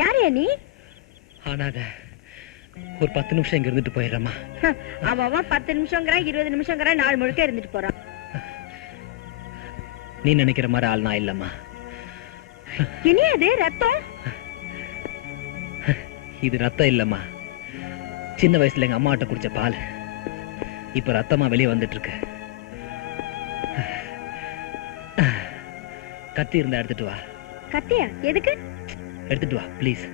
யாரையா நீ? ஆனாத ஒரு 10 நிமிஷம் இங்க இருந்துட்டு போயிடுறேம்மா. அவன் 10 நிமிஷங்கிறா, 20 நிமிஷங்கிறா, நாள் முழுக்க இருந்துட்டு போறான். நீ நினைக்கிற மாதிரி ஆள் நான் இல்லம்மா. இனி அது ரத்தம்? இது ரத்தம் இல்லம்மா. சின்ன வயசுல எங்க அம்மாட்ட குடிச்ச பால் இப்ப ரத்தமா வெளியே வந்துட்டு இருக்கு. கத்தி இருந்தா எடுத்துட்டு வா. கத்தியா? எதுக்கு? எடுத்துட்டு வா ப்ளீஸ்.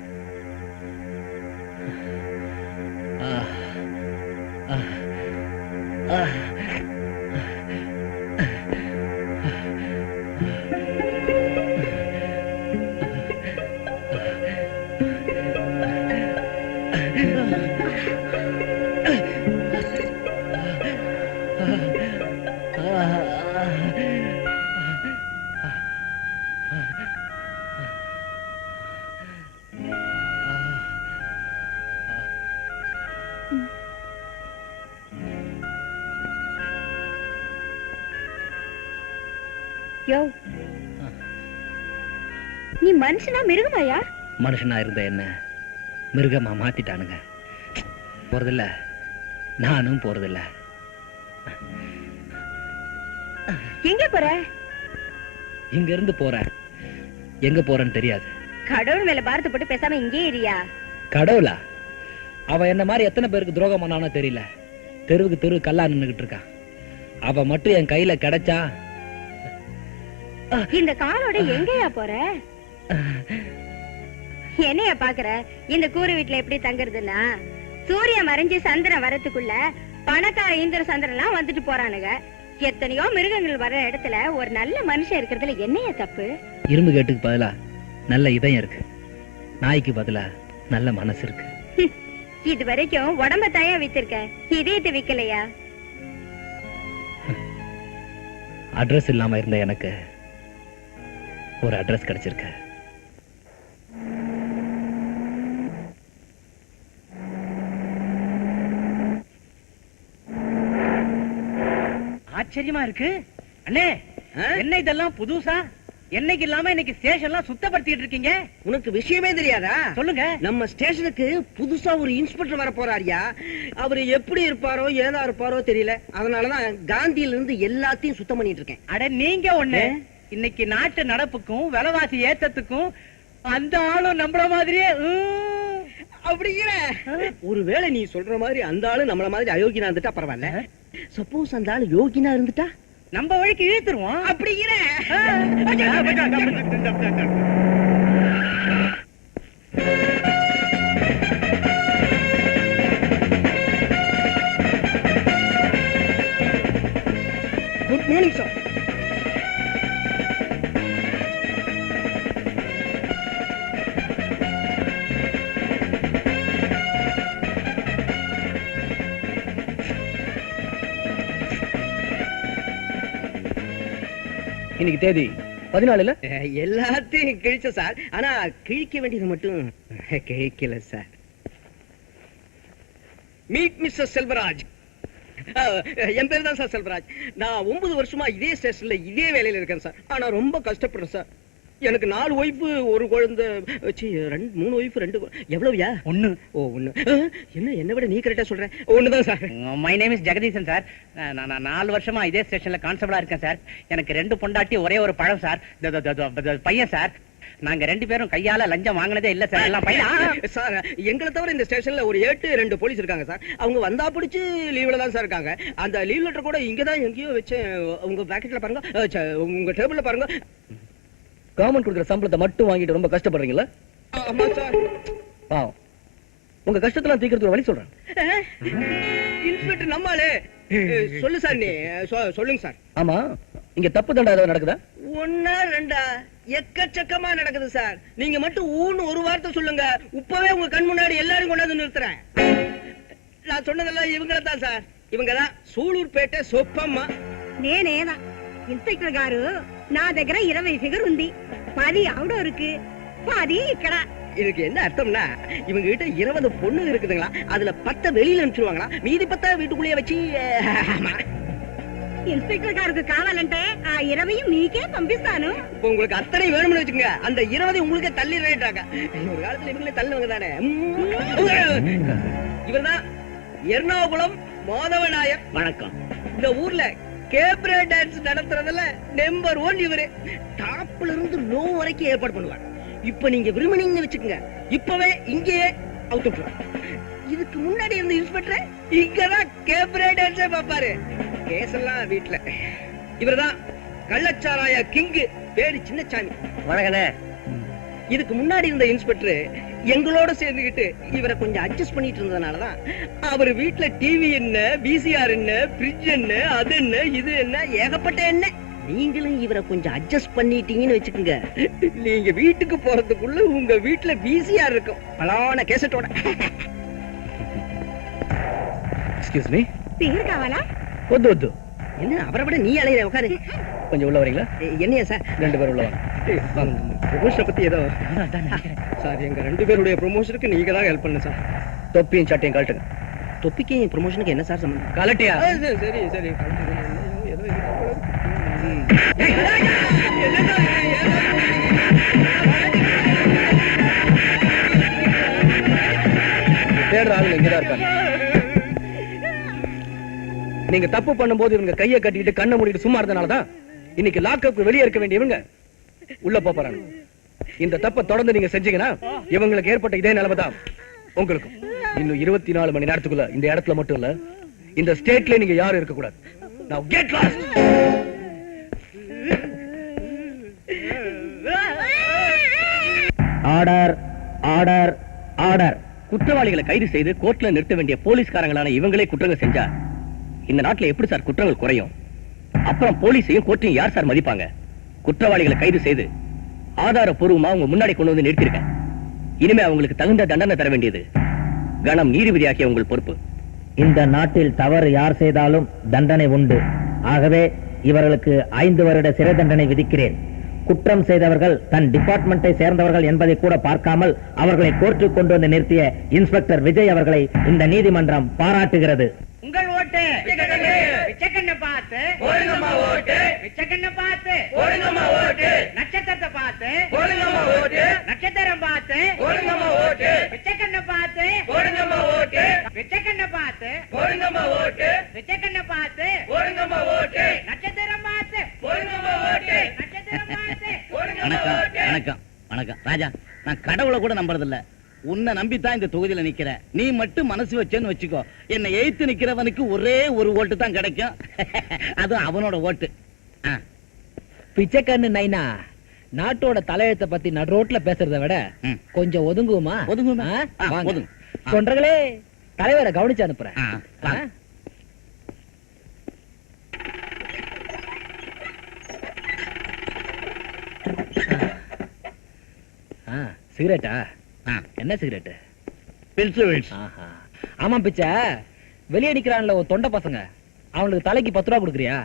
நீ மனுஷனா மிருகமாயா? மனுஷனா இருந்த என்ன மிருகமா மாத்திட்டானுங்க. போறதில்ல, நானும் போறதில்ல. எங்க போற? இங்க இருந்து போறேன். எங்க போறேன்னு தெரியாது. கடவுள் மேல பாரத்தை போட்டு பேசாம இங்கே இரியா. கடவுளா? அவ என்ன மாதிரி எத்தனை பேருக்கு துரோகம் பண்ணானோ தெரியல. தெருவுக்கு தெரு கல்லா நின்னுகிட்டு இருக்கான். அவ மட்டும் என் கையில கிடைச்சா. இந்த காலோட எங்கயா போற? என்னைய பாக்குற? இந்த கூரை வீட்டுல எப்படி தங்குறதுன்னா, சூரியன் மறைஞ்சு சந்திரன் வரத்துக்குள்ள பணக்கார இந்திர சந்திரன் எல்லாம் வந்துட்டு போறானுங்க. எத்தனையோ மிருகங்கள் வர இடத்துல ஒரு நல்ல மனுஷன் இருக்கிறதுல என்னைய தப்பு? இரும்பு கேட்டுக்கு பதிலா நல்ல இதயம் இருக்கு. நாய்க்கு பதிலா நல்ல மனசு இருக்கு. இது வரைக்கும் உடம்ப தாயா வித்திருக்க, இதயத்தை விக்கலையா? அட்ரஸ் இல்லாம இருந்த எனக்கு ஒரு அட்ரஸ் கிடைச்சிருக்கு. ஆச்சரியமா இருக்கு அண்ணே. என்ன இதெல்லாம் புதுசா? என்னைக்கு இல்லாம இன்னைக்கு ஸ்டேஷன்லாம் சுத்தப்படுத்திட்டு இருக்கீங்க. உனக்கு விஷயமே தெரியாதா? சொல்லுங்க. நம்ம ஸ்டேஷனுக்கு புதுசா ஒரு இன்ஸ்பெக்டர் வர போறாரியா. அவரு எப்படி இருப்பாரோ ஏதா இருப்பாரோ தெரியல. அதனாலதான் காந்தியில இருந்து எல்லாத்தையும் சுத்தம் பண்ணிட்டு இருக்கேன். அட நீங்க ஒண்ணு, இன்னைக்கு நாட்டு நடப்புக்கும் விலைவாசி ஏத்தத்துக்கும் அந்த ஆளும் நம்மள மாதிரியே அப்படிங்கிற. ஒருவேளை நீ சொல்ற மாதிரி அந்த ஆளு நம்மள மாதிரி அயோக்கியனா இருந்துட்டா பரவாயில்ல. சப்போஸ் அந்த ஆளு யோகினா இருந்துட்டா நம்ம வழிக்கு இழுத்துருவோம். அப்படிங்கிற. Good morning sir. இன்னைக்கு தேதி 14. எல்லாத்தையும் கிழிச்ச சார். ஆனா கிழிக்க வேண்டியது மட்டும் கிழிக்கல சார். Meet mister Selvaraj. என் பேர் தான் சார் செல்வராஜ். நான் 9 வருஷமா இதே ஸ்டேஷன்ல இதே வேலையில இருக்கேன் சார். ஆனா ரொம்ப கஷ்டப்படுறேன் சார். எனக்கு 4 ஒய்ஃப், ஒரு குழந்தை, 3 ஒய்ஃப், 2. எவ்வளவுயா? 1. ஓ 1. என்ன விட நீ கரெக்டா சொல்ற. 1 தான் sir. My name is Jagadeesan sir. நான் 4 வருஷமா இதே ஸ்டேஷன்ல கான்ஸ்டபிளா இருக்கேன் சார். எனக்கு 2 பொண்டாட்டி, ஒரே ஒரு பழம் சார். பையன் சார். நாங்க 2 பேரும் கையால லஞ்சம் வாங்கினதே இல்ல சார். எல்லாம் பையன் சார். எங்களை தவிர இந்த ஸ்டேஷன்ல ஒரு 8 போலீஸ் இருக்காங்க சார். அவங்க வந்தா பிடிச்சு லீவ்ல தான் சார் இருக்காங்க. அந்த லீவ் லெட்டர் கூட இங்கதான் எங்கேயோ வச்சேன். உங்க பாக்கெட்ல பாருங்க, உங்க டேபிள்ல பாருங்க. கவர்மெண்ட் கொடுக்குற சம்பளத்தை மட்டும் வாங்கிட்டு ரொம்ப கஷ்டப்படுறீங்களா? ஆமா சார். பாவம். உங்க கஷ்டத்தெல்லாம் தீர்க்கறதுக்கு வழி சொல்றேன். இன்ஸ்பெக்டர் நம்மாலே. சொல்லு சார். நீ சொல்லுங்க சார். ஆமா, இங்க தப்பு தண்டா ஏதாவது நடக்குதா? 1 2 எக்கச்சக்கமா நடக்குது சார். நீங்க மட்டும் ஊன்னு ஒரு வார்த்தை சொல்லுங்க, இப்பவே உங்க கண் முன்னாடி எல்லாரும் கொண்டாந்து நிறுத்துறேன். நான் சொன்னதெல்லாம் இவங்கள தான் சார். இவங்கதான் సూళూరుపేట సోప్పమ్మ. నేనేనా ఇన్స్పెక్టర్ గారు, నా దగ్గర 20 ఫిగర్ ఉంది. 10 అవుడోருக்கு, 10 ఇక్కడ. இதுக்கு என்ன அர்த்தம்னா, இவங்க கிட்ட 20 பொண்ணு இருக்குதுங்களா, அதுல 10 வெளியில அனுப்பிச்சிருவாங்களா, மீதி 10 வீட்டுக்குள்ளேயே வச்சு. ఇన్స్పెక్టర్ గారికి కావాలంటే ఆ 20 మీకే పంపిస్తాను. இப்ப உங்களுக்கு அத்தனை வேணும்னு வச்சுக்கோங்க, அந்த 20 உங்களுக்கே தள்ளி ரைட்டாங்க. ஒரு காலத்துல இவங்களே தள்ளுவாங்க தானே. இவர்தான் எர்ணாகுளம் மாதவநாயர். வணக்கம். இந்த ஊர்ல கேப்ரே டான்ஸ் நடத்துறதுல நம்பர் 1 இவரு. டாப்ல இருந்து லோ வரைக்கும் ஏற்பாடு பண்ணுவார். இப்ப நீங்க விரும்பினீங்கன்னு வச்சுக்கோங்க, இப்பவே இங்கேயே அவுட் விட்டுருவார். இதுக்கு முன்னாடி இருந்த இன்ஸ்பெக்டர் இங்கதான் கேப்ரே டான்ஸே பாப்பாரு. கேஸ் எல்லாம் வீட்டுல. இவர்தான் கள்ளச்சாராய கிங்கு, பேரு சின்னசாமி. வணக்கண்ணே. இதுக்கு முன்னாடி இருந்த இன்ஸ்பெக்டர் எங்களோட சேர்ந்துகிட்டு இவரை கொஞ்சம் அட்ஜஸ்ட் பண்ணிட்டு இருந்ததுனாலதான் அவர் வீட்டுல டிவி என்ன, விசிஆர் என்ன, பிரிட்ஜ் என்ன, அது என்ன, இது என்ன, ஏகப்பட்ட என்ன. நீங்களும் இவரை கொஞ்சம் அட்ஜஸ்ட் பண்ணிட்டீங்கன்னு வச்சுக்கோங்க, நீங்க வீட்டுக்கு போறதுக்குள்ள உங்க வீட்டுல விசிஆர் இருக்கும், பலான கேசட்டோட. Excuse me. పేరు కావాలా? వద్దు వద్దు. என்ன அவரை விட நீ அலையிற, உட்காரு. கொஞ்சம் உள்ள வரீங்களா? என்னையா சார்? 2 பேர் உள்ள வாங்க. ப்ரொமோஷனை பத்தி ஏதோ சார், எங்க 2 பேருடைய ப்ரொமோஷனுக்கு நீங்க தான் ஹெல்ப் பண்ணு சார். தொப்பியும் சட்டையும் கழட்டுங்க. தொப்பிக்கு ப்ரொமோஷனுக்கு என்ன சார் சம்பந்தம்? கலட்டியா? சரி சரி. தேடுற ஆளுங்க இங்கதான் இருக்காங்க. நீங்க தப்பு பண்ணும்போது இவங்க கையை கட்டிட்டு கண்ணை மூடிட்டு சும்மா இருந்தனாலதான் இன்னைக்கு லாக்அப்க்கு வெளியே இருக்க வேண்டியவங்க உள்ள போறாங்க. இந்த தப்பை தொடர்ந்து நீங்க செஞ்சீங்கன்னா இவங்களுக்கு ஏற்பட்ட இதே நிலைமை தான் உங்களுக்கும். இன்னும் 24 மணி நேரத்துக்குள்ள இந்த இடத்துல மட்டும் இல்ல, இந்த ஸ்டேட்ல நீங்க யாரும் இருக்க கூடாது. Now get lost. Order order order. குற்றவாளிகளை கைது செய்து கோர்ட்ல நிறுத்த வேண்டிய போலீஸ்காரங்களான இவங்களே குற்றங்கள் செஞ்சா இந்த நாட்டுல எப்படி சார் குற்றங்கள் குறையும்? அப்புறம் போலீஸையும் கோர்ட்டையும் யார் சார் மதிப்பாங்க? குற்றவாளிகளை கைது செய்து ஆதாரப்பூர்வமா உங்க முன்னாடி கொண்டு வந்து நிறுத்திருக்கேன். இனிமே அவங்களுக்கு தகுந்த தண்டனை தர வேண்டியது கணம் நீதிபதியாகிய உங்கள் பொறுப்பு. இந்த நாட்டில் தவறு யார் செய்தாலும் தண்டனை உண்டு. ஆகவே இவர்களுக்கு 5 வருட சிறை தண்டனை விதிக்கிறேன். குற்றம் செய்தவர்கள் தன் டிபார்ட்மெண்டை சேர்ந்தவர்கள் என்பதை கூட பார்க்காமல் அவர்களை கோர்ட்டுக்கு கொண்டு வந்து நிறுத்திய இன்ஸ்பெக்டர் விஜய் அவர்களை இந்த நீதிமன்றம் பாராட்டுகிறது. உங்கள் ஓட்டு பிச்சைக்கண்ணை பார்த்து போடுங்கம்மா ஓட்டு. பிச்சைக்கண்ணை பார்த்து போடுங்கம்மா ஓட்டு. நட்சத்திரத்தை பார்த்து போடுங்கம்மா ஓட்டு. நட்சத்திரம் பார்த்து போடுங்கம்மா ஓட்டு. பிச்சைக்கண்ணை பார்த்து போடுங்கம்மா ஓட்டு. பிச்சைக்கண்ணை பார்த்து போடுங்கம்மா ஓட்டு. பிச்சைக்கண்ணை பார்த்து போடுங்கம்மா ஓட்டு. நட்சத்திரம் பார்த்து போடுங்கம்மா ஓட்டு. நட்சத்திரம் பார்த்து போடுங்கம்மா ஓட்டு. வணக்கம் வணக்கம் ராஜா. நான் கடவுளை கூட நம்புறதில்ல, உன்னை நம்பித்தான் இந்த தொகுதியில நிக்கிற. நீ மட்டும் மனசு வச்சேன்னு வச்சுக்கோ, என்னை எய்த்து நிக்கிறவனுக்கு ஒரே ஒரு ஓட்டு தான் கிடைக்கும். அதுவும் அவனோட ஓட்டு. பிச்சைக்கண்ணு நைனா, நாட்டோட தலையெழுத்தை பத்தி நடு ரோட்ல பேசுறத விட கொஞ்சம் ஒதுங்குமா? ஒதுங்குமா? ஒதுங்கு. தொண்டர்களே, தலைவரை கவனிச்சு அனுப்புறேன். சிகரெட்டா? என்ன சிகரெட்? ஆமா பிச்சை, வெளியே நிக்கிறான்ல ஒரு தொண்டை பசங்க, அவனுக்கு தலைக்கு 10 ரூபா கொடுக்குறியா?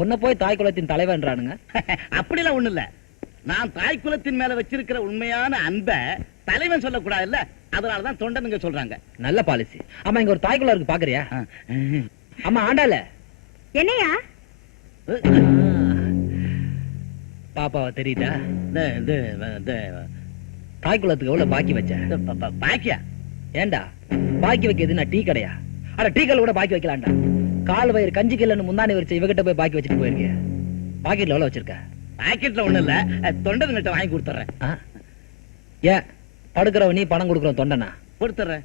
உன்ன போய் தாய் குலத்தின் தலைவன்றானுங்க. அப்படிலாம் ஒண்ணு இல்ல. நான் தாய் குலத்தின் மேல வச்சிருக்கிற உண்மையான அன்ப தலைவன் சொல்லக்கூடாது இல்ல, அதனாலதான் தொண்டனுங்க சொல்றாங்க. நல்ல பாலிசி. ஆமா, இங்க ஒரு தாய் குலம் இருக்கு, பாக்குறியா? ஆமா, ஆண்டால என்னையா பாப்பாவா தெரியுதா? தாய் குலத்துக்கு எவ்வளவு பாக்கி வச்ச? பாக்கியா? ஏண்டா பாக்கி வைக்கிறது நான் டீ கடையா? அட டீ கல்ல கூட பாக்கி வைக்கலாம்டா. கால் வயிறு கஞ்சி கில்லன்னு முந்தானி வச்சு இவகிட்ட போய் பாக்கி வச்சுட்டு போயிருக்க. பாக்கெட்ல எவ்வளவு வச்சிருக்க? பாக்கெட்ல ஒண்ணு இல்ல, தொண்டனுங்கிட்ட வாங்கி கொடுத்துறேன். ஏன் படுக்கிறவ நீ பணம் கொடுக்குற தொண்டனா? கொடுத்துறேன்,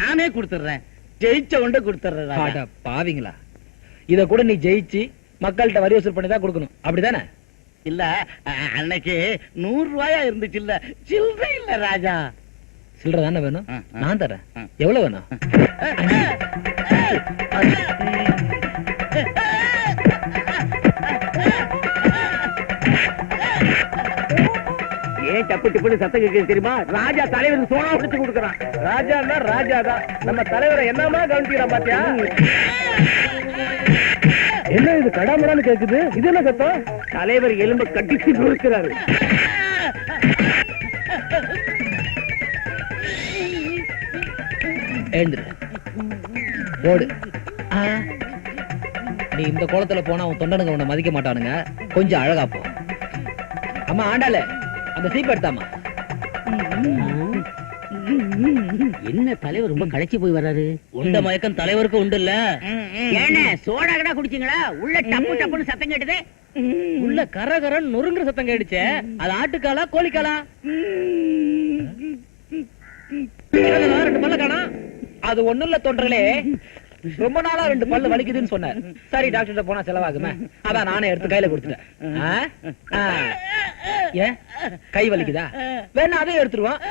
நானே கொடுத்துறேன். ஜெயிச்ச உண்ட கொடுத்துறேன். பாவீங்களா, இத கூட நீ ஜெயிச்சு மக்கள்கிட்ட வரி வசூல் பண்ணி தான் கொடுக்கணும், அப்படிதானே? இல்ல, அன்னைக்கு 100 ரூபாயா இருந்துச்சு இல்ல, சில்லறை இல்ல ராஜா. சில்லறை தானே வேணும், நான் தரேன். எவ்வளவு வேணும்? ஏன் டப்பு டிப்புன்னு சத்தம் கேட்குது தெரியுமா? ராஜா தலைவர் சோனா பிடிச்சு கொடுக்குறான். ராஜான்னா ராஜாதான், நம்ம தலைவரை என்னமா கவனிக்கிறான் பாத்தியா? என்ன இது கடாமடான்னு கேக்குது? இது என்ன சத்தம்? தலைவர் எலும்ப கட்டிச்சு கொடுக்கிறாரு. எழுந்துரு, ஓடு. நீ இந்த கோலத்துல போனா உன் தொண்டனுங்க உன்னை மதிக்க மாட்டானுங்க, கொஞ்சம் அழகா போ. அம்மா ஆண்டாள, அந்த சீப் எடுத்தாமா. என்ன தலைவர் ரொம்ப களைச்சி போய் வர்றாரு? உண்ட மயக்கம் தலைவருக்கு உண்டு இல்ல? ஏனே சோடா கடா குடிச்சீங்களா? உள்ள டப்பு டப்புன்னு சத்தம் கேட்டுது. உள்ள கரகரன் நொறுங்குற சத்தம் கேடுச்சே, அது ஆட்டுக்காலா கோழிக்காலா? ரெண்டு பல்ல காணா. அது ஒண்ணும் இல்ல தொண்டர்களே, ரொம்ப நாளா 2 பல்லு வலிக்குதுன்னு சொன்னார். சரி டாக்டர் போனா செலவாகுமே, அதான் நானே எடுத்து கையில கொடுத்துட்டேன். ஏன் கை வலிக்குதா? வேணா அதையும் எடுத்துருவான்.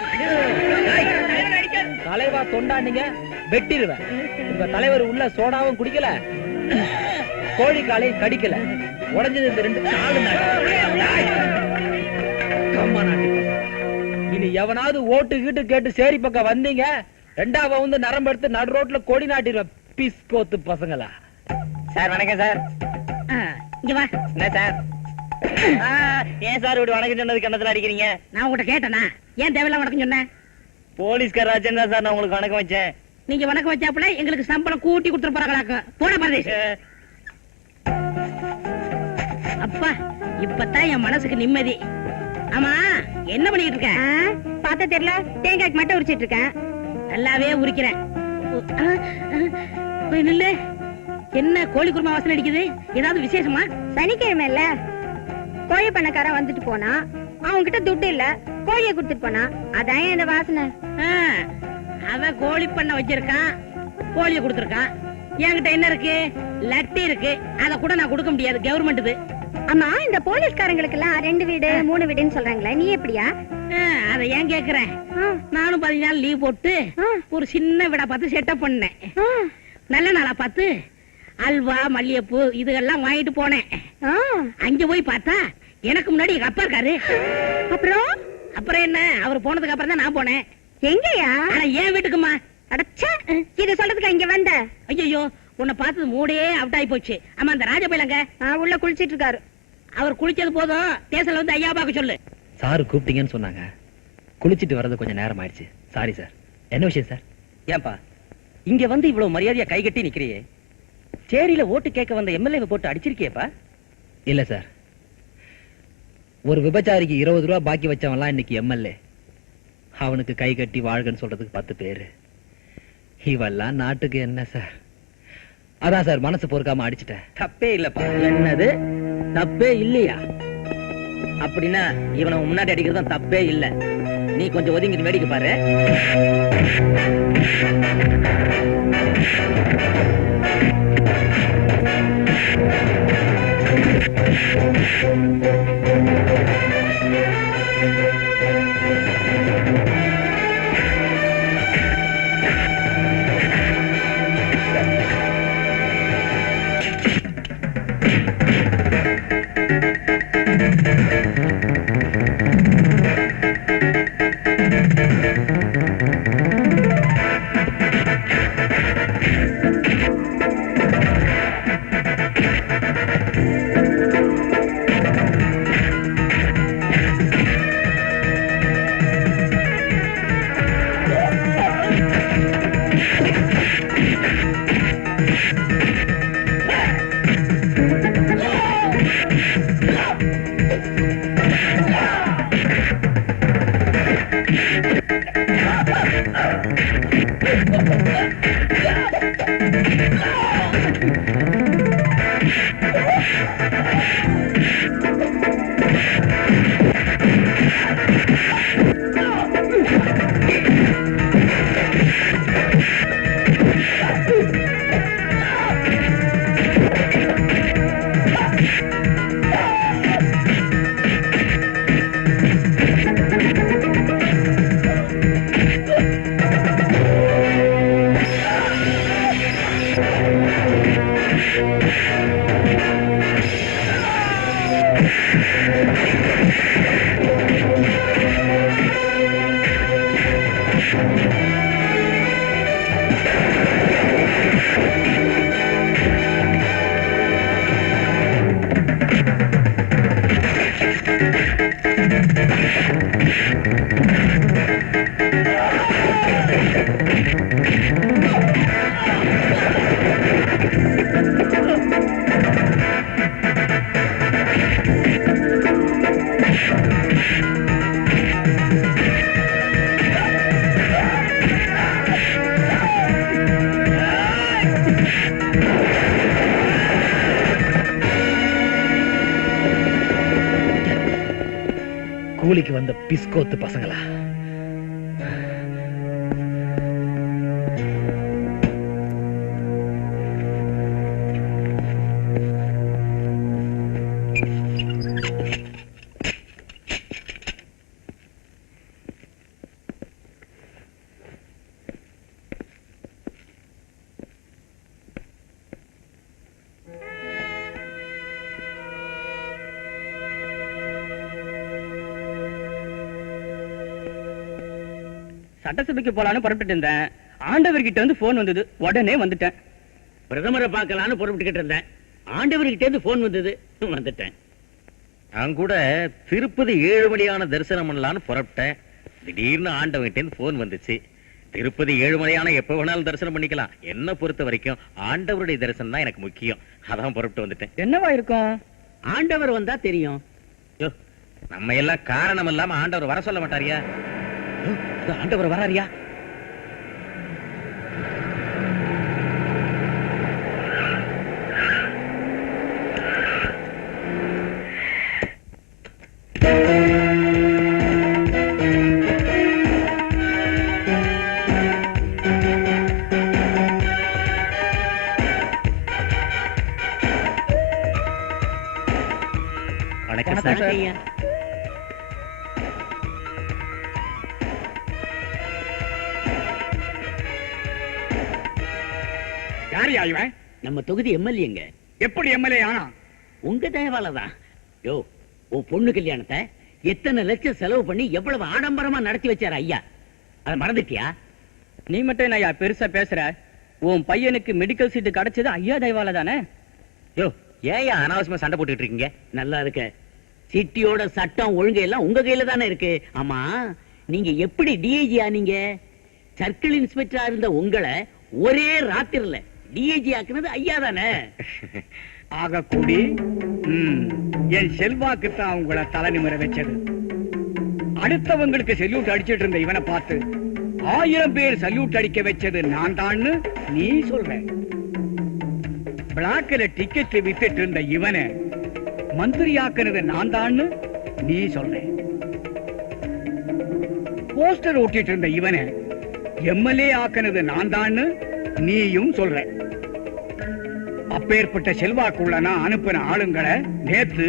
தலைவா தொண்டாண்டிங்க வெட்டிடுவேன். உங்க தலைவர் உள்ள சோடாவும் குடிக்கல, கோழி காலையும் கடிக்கல, உடஞ்சது இந்த 2 காலு. இனி எவனாவது ஓட்டு கீட்டு கேட்டு சேரி பக்கம் வந்தீங்க, 2ஆவது வந்து நரம்பு எடுத்து நடு ரோட்ல கொடி நாட்டிடுவேன். பிஸ்கோத்து பசங்களா. சார் வணக்கம் சார். இங்க வா. என்ன சார்? ஏன் சார் இப்படி வணக்கம் சொன்னது கண்ணத்துல அடிக்கிறீங்க? நான் உங்ககிட்ட கேட்டேனா ஏன் தேவையில்ல வணக்கம் சொன்னேன்? போலீஸ்கார ராஜன் தான் சார் நான் உங்களுக்கு வணக்கம் வச்சேன். நீங்க வணக்கம் வச்சாப்புல எங்களுக்கு சம்பளம் கூட்டி கொடுத்துட்டு போறாங்களாக்க. போன பரதேஷ். அப்பா இப்பதான் என் மனசுக்கு நிம்மதி. ஆமா என்ன பண்ணிட்டு இருக்க? பார்த்தா தெரியல, தேங்காய்க்கு மட்டும் உரிச்சிட்டு இருக்கேன். நல்லாவே உரிக்கிறேன். நில்லு. என்ன கோழி குருமா வாசனை அடிக்குது? ஏதாவது விசேஷமா? சனிக்கிழமை இல்ல, கோழி பண்ணக்காரன் வந்துட்டு போனா, அவங்க கிட்ட துட்டு இல்ல, கோழியை கொடுத்துட்டு போனா, அதான் இந்த வாசனை. அவன் கோழி பண்ண வச்சிருக்கான், கோழியை கொடுத்துருக்கான். என்கிட்ட என்ன இருக்கு? லட்டி இருக்கு, அத கூட நான் கொடுக்க முடியாது, கவர்மெண்ட். ஆமா, இந்த போலீஸ்காரங்களுக்கு எல்லாம் 2 வீடு 3 வீடுன்னு சொல்றாங்களே, நீ எப்படியா? அத ஏன் கேக்குறேன்? நானும் 10 நாள் லீவ் போட்டு ஒரு சின்ன வீடா பார்த்து செட்டப் பண்ணேன். நல்ல நாளா பார்த்து அல்வா மல்லிகைப்பூ இதெல்லாம் வாங்கிட்டு போனேன். அங்க போய் பார்த்தா எனக்கு முன்னாடி எங்க அப்பா இருக்காரு. அப்புறம் என்ன, அவர் போனதுக்கு அப்புறம் தான் நான் போனேன். எங்கயா? ஏன் வீட்டுக்குமா? அடச்சே, இது சொல்றதுக்கு இங்க வந்த? ஐயோ, உன்னை பார்த்தது மூடே அவுட் ஆகி போச்சு. ஆமா, அந்த ராஜபைலங்க உள்ள குளிச்சிட்டு இருக்காரு. அவர் குளிச்சது போதும், ஸ்டேஷன்ல வந்து ஐயா பாக்க சொல்லு. சார் கூப்பிட்டீங்கன்னு சொன்னாங்க, குளிச்சிட்டு வர்றது கொஞ்சம் நேரம் ஆயிடுச்சு. Sorry sir. என்ன விஷயம் சார்? ஏன்பா இங்க வந்து இவ்வளவு மரியாதையா கை கட்டி நிக்கிறியே? சேரியில ஓட்டு கேட்க வந்த எம்எல்ஏ போட்டு அடிச்சிருக்கியப்பா? இல்ல சார், ஒரு விபச்சாரிக்கு 20 ரூபாய் பாக்கி வச்சவன்லாம் இன்னைக்கு எம்எல்ஏ. அவனுக்கு கை கட்டி வாழ்கன்னு சொல்றதுக்கு 10 பேரு. இவெல்லாம் நாட்டுக்கு என்ன சார்? அதான் சார் மனசு பொறுக்காம அடிச்சிட்டேன். தப்பே இல்லப்பா. என்னது தப்பே இல்லையா? அப்படின்னா இவனை முன்னாடி அடிக்கிறது தப்பே இல்ல. நீ கொஞ்சம் ஒதுங்கிட்டு வேடிக்கை பாரு. கூலிக்கு வந்த பிஸ்கோத்து பசங்களா? சட்டசபைக்கு போலான்னு புறப்பட்டு இருந்தேன். ஆண்டவர்கிட்ட இருந்து போன் வந்தது, உடனே வந்துட்டேன். பிரதமரை பார்க்கலான்னு புறப்பட்டுக்கிட்டு இருந்தேன். ஆண்டவர்கிட்ட இருந்து போன் வந்தது, வந்துட்டேன். நான் கூட திருப்பதி 7 மணியான தரிசனம் பண்ணலான்னு புறப்பட்டேன். திடீர்னு ஆண்டவன்கிட்ட இருந்து போன் வந்துச்சு. திருப்பதி 7 மணியான எப்ப வேணாலும் தரிசனம் பண்ணிக்கலாம். என்ன பொறுத்த வரைக்கும் ஆண்டவருடைய தரிசனம் தான் எனக்கு முக்கியம். அதான் புறப்பட்டு வந்துட்டேன். என்னவா இருக்கும்? ஆண்டவர் வந்தா தெரியும். யோ, நம்ம எல்லாம் காரணம் இல்லாம ஆண்டவர் வர சொல்ல மாட்டாரியா? ஆண்டவர் வராரியா? வணக்கம் சார். யாரையா இவன்? நம்ம தொகுதி எம்எல்ஏங்க. எப்படி எம்எல்ஏ ஆனா? உங்க தயவாலதான். யோ, உன் பொண்ணு கல்யாணத்தை எத்தனை லட்சம் செலவு பண்ணி எவ்வளவு ஆடம்பரமா நடத்தி வச்சாரு ஐயா, அதை மறந்துட்டியா? நீ மட்டும் என்ன ஐயா பெருசா பேசுற? உன் பையனுக்கு மெடிக்கல் சீட்டு கிடைச்சது ஐயா தயவால தானே? யோ, ஏன் அனாவசியமா சண்டை போட்டுட்டு இருக்கீங்க? நல்லா இருக்க. சிட்டியோட சட்டம் ஒழுங்கு எல்லாம் உங்க கையில தானே இருக்கு. ஆமா, நீங்க எப்படி டிஐஜி ஆனீங்க? சர்க்கிள் இன்ஸ்பெக்டரா இருந்த உங்களை ஒரே ராத்திரில டிஐஜி ஆக்குனது ஐயா தானே? ஆக கூடி என் செல்வாக்கு தான் உங்களை தலை நிமிர வச்சது. அடுத்தவங்களுக்கு சல்யூட் அடிச்சிட்டு இருந்த இவனை பார்த்து 1000 பேர் சல்யூட் அடிக்க வச்சது நான் தான்னு நீ சொல்ற. பிளாக்ல டிக்கெட் வித்துட்டு இருந்த இவனை மந்திரியாக்குனது நான் தான்னு நீ சொல்ற. போஸ்டர் ஓட்டிட்டு இருந்த இவனை எம்எல்ஏ ஆக்குனது நான் தான்னு நீயும் சொல்ற. அப்பேற்பட்ட செல்வாக்குள்ள நான் அனுப்பின ஆளுங்களை நேத்து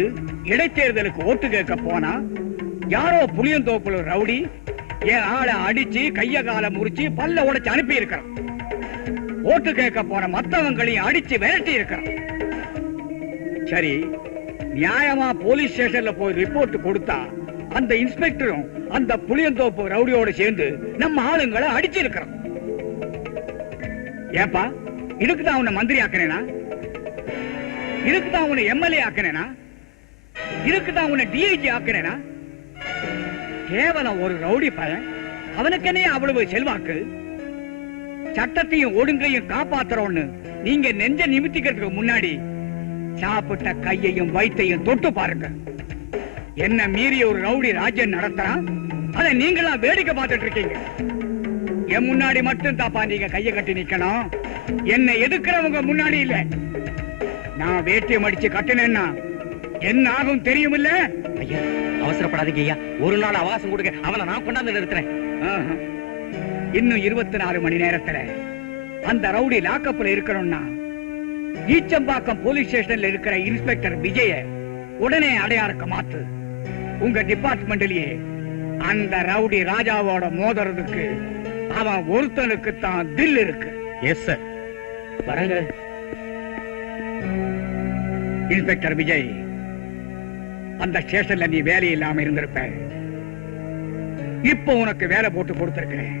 இடைத்தேர்தலுக்கு ஓட்டு கேட்க போனா யாரோ புளியந்தோப்புல ரவுடி என் ஆளை அடிச்சு கைய கால முறிச்சு பல்ல உடைச்சு அனுப்பி இருக்கிறான். ஓட்டு கேட்க போன மத்தவங்களையும் அடிச்சு விரட்டி இருக்கிறான். சரி, நியாயமா போலீஸ் ஸ்டேஷன்ல போய் ரிப்போர்ட் கொடுத்தா அந்த இன்ஸ்பெக்டரும் அந்த புளியந்தோப்பு ரவுடியோட சேர்ந்து நம்ம ஆளுங்களை அடிச்சு இருக்கிறான். ஏப்பா, இதுக்குதான் உன்னை மந்திரி ஆக்கினேனா? இதுக்குதான் உன்னை எம்எல்ஏ ஆக்கினேனா? இதுக்குதான் உன்னை டிஐஜி ஆக்கினேனா? கேவலம் ஒரு ரவுடி பையன், அவனுக்கு என்ன அவ்வளவு செல்வாக்கு? சட்டத்தையும் ஒழுங்கையும் காப்பாத்துறோன்னு நீங்க நெஞ்ச நிமித்திக்கிறதுக்கு முன்னாடி சாப்பிட்ட கையையும் வயிற்றையும் தொட்டு பாருங்க. என்ன மீறி ஒரு ரவுடி ராஜ்யம் நடத்துறான், அதை நீங்களா வேடிக்கை பார்த்துட்டு இருக்கீங்க. என் முன்னாடி மட்டும் தாப்பா நீங்க கையை கட்டி நிக்கணும், என்ன எதுக்குறவங்க முன்னாடி இல்ல. நான் வேட்டியம் அடிச்சு கட்டினேன்னா என்ன ஆகும் தெரியும் இல்ல? ஐயா, அவசரப்படாதீங்க ஐயா. ஒரு நாள் அவகாசம் கொடுங்க, அவனை நான் கொண்டாந்து நிறுத்துறேன். இன்னும் 24 மணி நேரத்துல அந்த ரவுடி லாக்கப்ல இருக்கணும்னா ஈச்சம்பாக்கம் போலீஸ் ஸ்டேஷன்ல இருக்கிற இன்ஸ்பெக்டர் விஜய உடனே அடையாளக்க மாத்து. உங்க டிபார்ட்மெண்ட்லயே அந்த ரவுடி ராஜாவோட மோதுறதுக்கு அவன் ஒருத்தனுக்கு தான் தில் இருக்கு. Yes sir. வரங்க. இன்ஸ்பெக்டர் விஜய், அந்த ஸ்டேஷன்ல நீ வேலை இல்லாம இருந்திருப்ப. இப்போ உனக்கு வேலை போட்டு கொடுத்திருக்கிறேன்,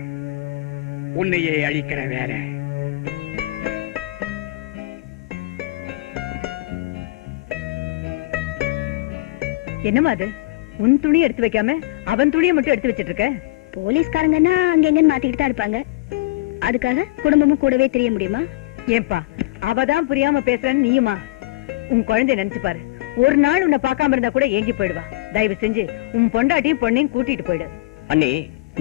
உன்னையே அழிக்கிற வேலை. என்னமா அது? உன் துணி எடுத்து வைக்காம அவன் துணியை மட்டும் எடுத்து வச்சிட்டு இருக்க? போலீஸ்காரங்கன்னா அங்கெங்கன்னு மாத்திக்கிட்டு தான் இருப்பாங்க. அதுக்காக குடும்பமும் கூடவே தெரிய முடியுமா? ஏன்பா அவதான் புரியாம பேசுறன்னு நீயுமா? உன் குழந்தைய நினைச்சு பாரு. ஒரு நாள் உன்னை பார்க்காம இருந்தா கூட ஏங்கி போயிடுவா. தயவு செஞ்சு உன் பொண்டாட்டியும் பொண்ணையும் கூட்டிட்டு போயிடு. அண்ணி,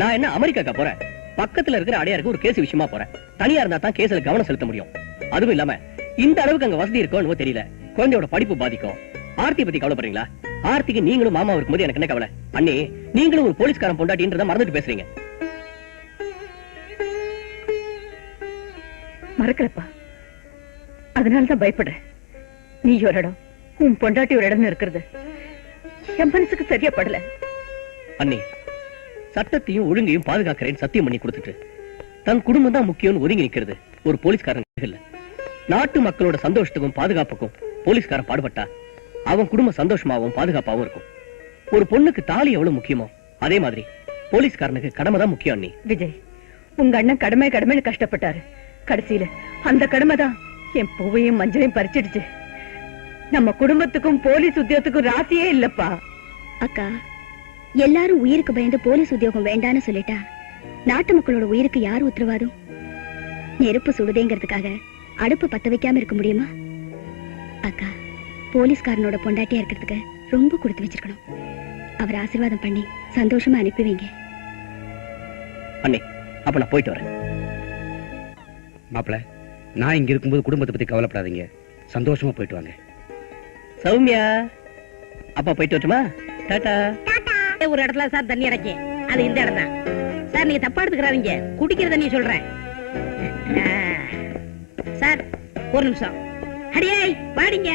நான் என்ன அமெரிக்காக்கா போறேன்? பக்கத்துல இருக்கிற அடையாருக்கு ஒரு கேஸ் விஷயமா போறேன். தனியா இருந்தா தான் கேஸ்ல கவனம் செலுத்த முடியும். அதுவும் இல்லாம இந்த அளவுக்கு அங்க வசதி இருக்கோ தெரியல. குழந்தையோட படிப்பு பாதிக்கும். ஆர்த்தி பத்தி கவலைப்படுறீங்களா? ஆர்த்திக்கு நீங்களும் மாமா இருக்கும்போது எனக்கு என்ன கவலை? அண்ணி, நீங்களும் ஒரு போலீஸ்காரன் பொண்டாட்டின்றத மறந்துட்டு பேசுறீங்க. மறக்கலப்பா, அதனாலதான் பயப்படுறேன். நீ ஒரு இடம், உன் பொண்டாட்டி ஒரு இடம் இருக்கிறது என் மனசுக்கு சரியா படல. அண்ணி, சட்டத்தையும் ஒழுங்கையும் பாதுகாக்கிறேன்னு சத்தியம் பண்ணி கொடுத்துட்டு தன் குடும்பம் தான் முக்கியம்னு ஒதுங்கி நிக்கிறது ஒரு போலீஸ்காரன் இல்ல. நாட்டு மக்களோட சந்தோஷத்துக்கும் பாதுகாப்புக்கும் போலீஸ்காரன் பாடுபட்டா அவன் குடும்பம் சந்தோஷமாவும் பாதுகாப்பாவும் இருக்கும். ஒரு பொண்ணுக்கு தாலி எவ்வளவு முக்கியமோ அதே மாதிரி போலீஸ்காரனுக்கு கடமை தான் முக்கியம். அண்ணி, விஜய், உங்க அண்ணன் கடமை கடமைன்னு கஷ்டப்பட்டாரு. கடைசியில அந்த கடமை தான் என் பூவையும் மஞ்சளையும் பறிச்சிடுச்சு. நம்ம குடும்பத்துக்கும் போலீஸ் உத்தியோகத்துக்கும் ராசியே இல்லப்பா. அக்கா, எல்லாரும் உயிருக்கு பயந்து போலீஸ் உத்தியோகம் வேண்டான்னு சொல்லிட்டா நாட்டு மக்களோட உயிருக்கு யார் உத்தரவாதம்? நெருப்பு சுடுதேங்கிறதுக்காக அடுப்பு பத்த வைக்காம இருக்க முடியுமா? அக்கா, போலீஸ்காரனோட பொண்டாட்டியா இருக்கிறதுக்கு ரொம்ப கொடுத்து வச்சிருக்கணும். அவர் ஆசீர்வாதம் பண்ணி சந்தோஷமா அனுப்புவீங்க. அண்ணே, அப்ப நான் போயிட்டு வரேன். மாப்பிள, நான் இங்க இருக்கும்போது குடும்பத்தை பத்தி கவலைப்படாதீங்க, சந்தோஷமா போயிட்டு வாங்க. சௌமியா, அப்பா போயிட்டு வரட்டுமா? டாடா. ஒரு இடத்துல சார் தண்ணி அடைக்கி, அது இந்த இடம் தான் சார். நீங்க தப்பா எடுத்துக்கிறாதீங்க, குடிக்கிற தண்ணி சொல்றேன் சார். ஒரு நிமிஷம். அடியே பாடிங்க.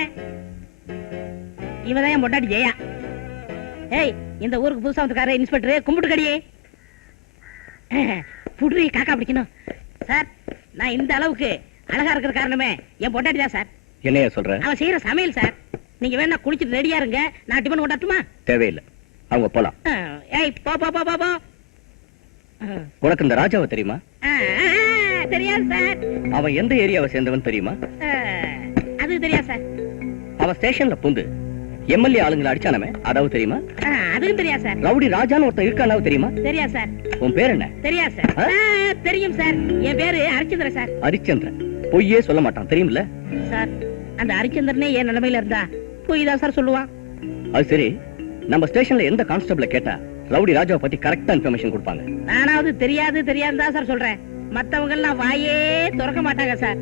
இவதான் என் பொண்டாட்டி ஜெயா. ஏய், இந்த ஊருக்கு புதுசா வந்துக்கார இன்ஸ்பெக்டர் கும்பிட்டு கடியே புடுறி காக்கா பிடிக்கணும் சார். நான் இந்த அளவுக்கு அழகா இருக்கிற காரணமே என் பொண்டாட்டி தான் சார். என்னையா சொல்ற? அவன் செய்யற சமையல் சார். நீங்க வேணா குளிச்சுட்டு ரெடியா இருங்க, நான் டிபன் கொண்டாட்டுமா? தேவையில்லை, அவங்க போலாம். ஏய், போ போ போ போ. உனக்கு இந்த ராஜாவை தெரியுமா? தெரியாது சார். அவன் எந்த ஏரியாவை சேர்ந்தவன் தெரியுமா? அது தெரியாது சார். அவன் ஸ்டேஷன்ல பூந்து எம்எல்ஏ ஆளுங்களை அடிச்சானமே, அதாவது தெரியுமா? அதுவும் தெரியாது சார். ரவுடி ராஜான்னு ஒருத்தன் இருக்கானாவது தெரியுமா? தெரியாது சார். உன் பேர் என்ன? தெரியாது சார். தெரியும் சார், என் பேரு ஹரிச்சந்திரன் சார். ஹரிச்சந்திரன் பொய்யே சொல்ல மாட்டான், தெரியுமில்ல சார்? அந்த ஹரிச்சந்திரனே என் நிலைமையில இருந்தா பொய் தான் சார் சொல்லுவான். அது சரி, நம்ம ஸ்டேஷன்ல எந்த கான்ஸ்டபிள கேட்டா ரவுடி ராஜாவை பத்தி கரெக்டா இன்ஃபர்மேஷன் கொடுப்பாங்க? நானாவது தெரியாது தெரியாது தான் சார் சொல்றேன். மத்தவங்க எல்லாம் வாயே திறக்க மாட்டாங்க சார்.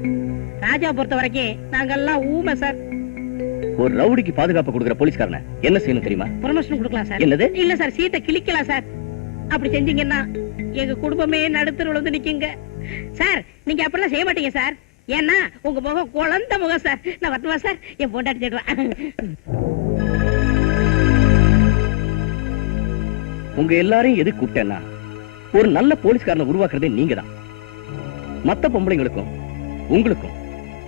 ராஜா பொறுத்த வரைக்கும் நாங்கெல்லாம் ஊமை சார். ஒரு ரவுடிக்கு பாதுகாப்பு கொடுக்கிற போலீஸ்காரனை என்ன செய்யணும் தெரியுமா? ப்ரமோஷன் கொடுக்கலாம் சார். என்னது? இல்ல சார், சீட்டை கிழிக்கலாம் சார். அப்படி செஞ்சீங்கன்னா எங்க குடும்பமே நடுத்தருவுல வந்து நிக்குங்க சார். நீங்க அப்படிலாம் செய்ய மாட்டீங்க சார். ஏன்னா உங்க முகம் குழந்தை முகம் சார். நான் வரட்டுமா சார்? என் பொண்டாட்டி தேடுவேன். உங்க எல்லாரையும் எது கூப்பிட்டேன்னா, ஒரு நல்ல போலீஸ்காரனை உருவாக்குறதே நீங்க தான். மத்த பொம்பளைங்களுக்கும் உங்களுக்கும்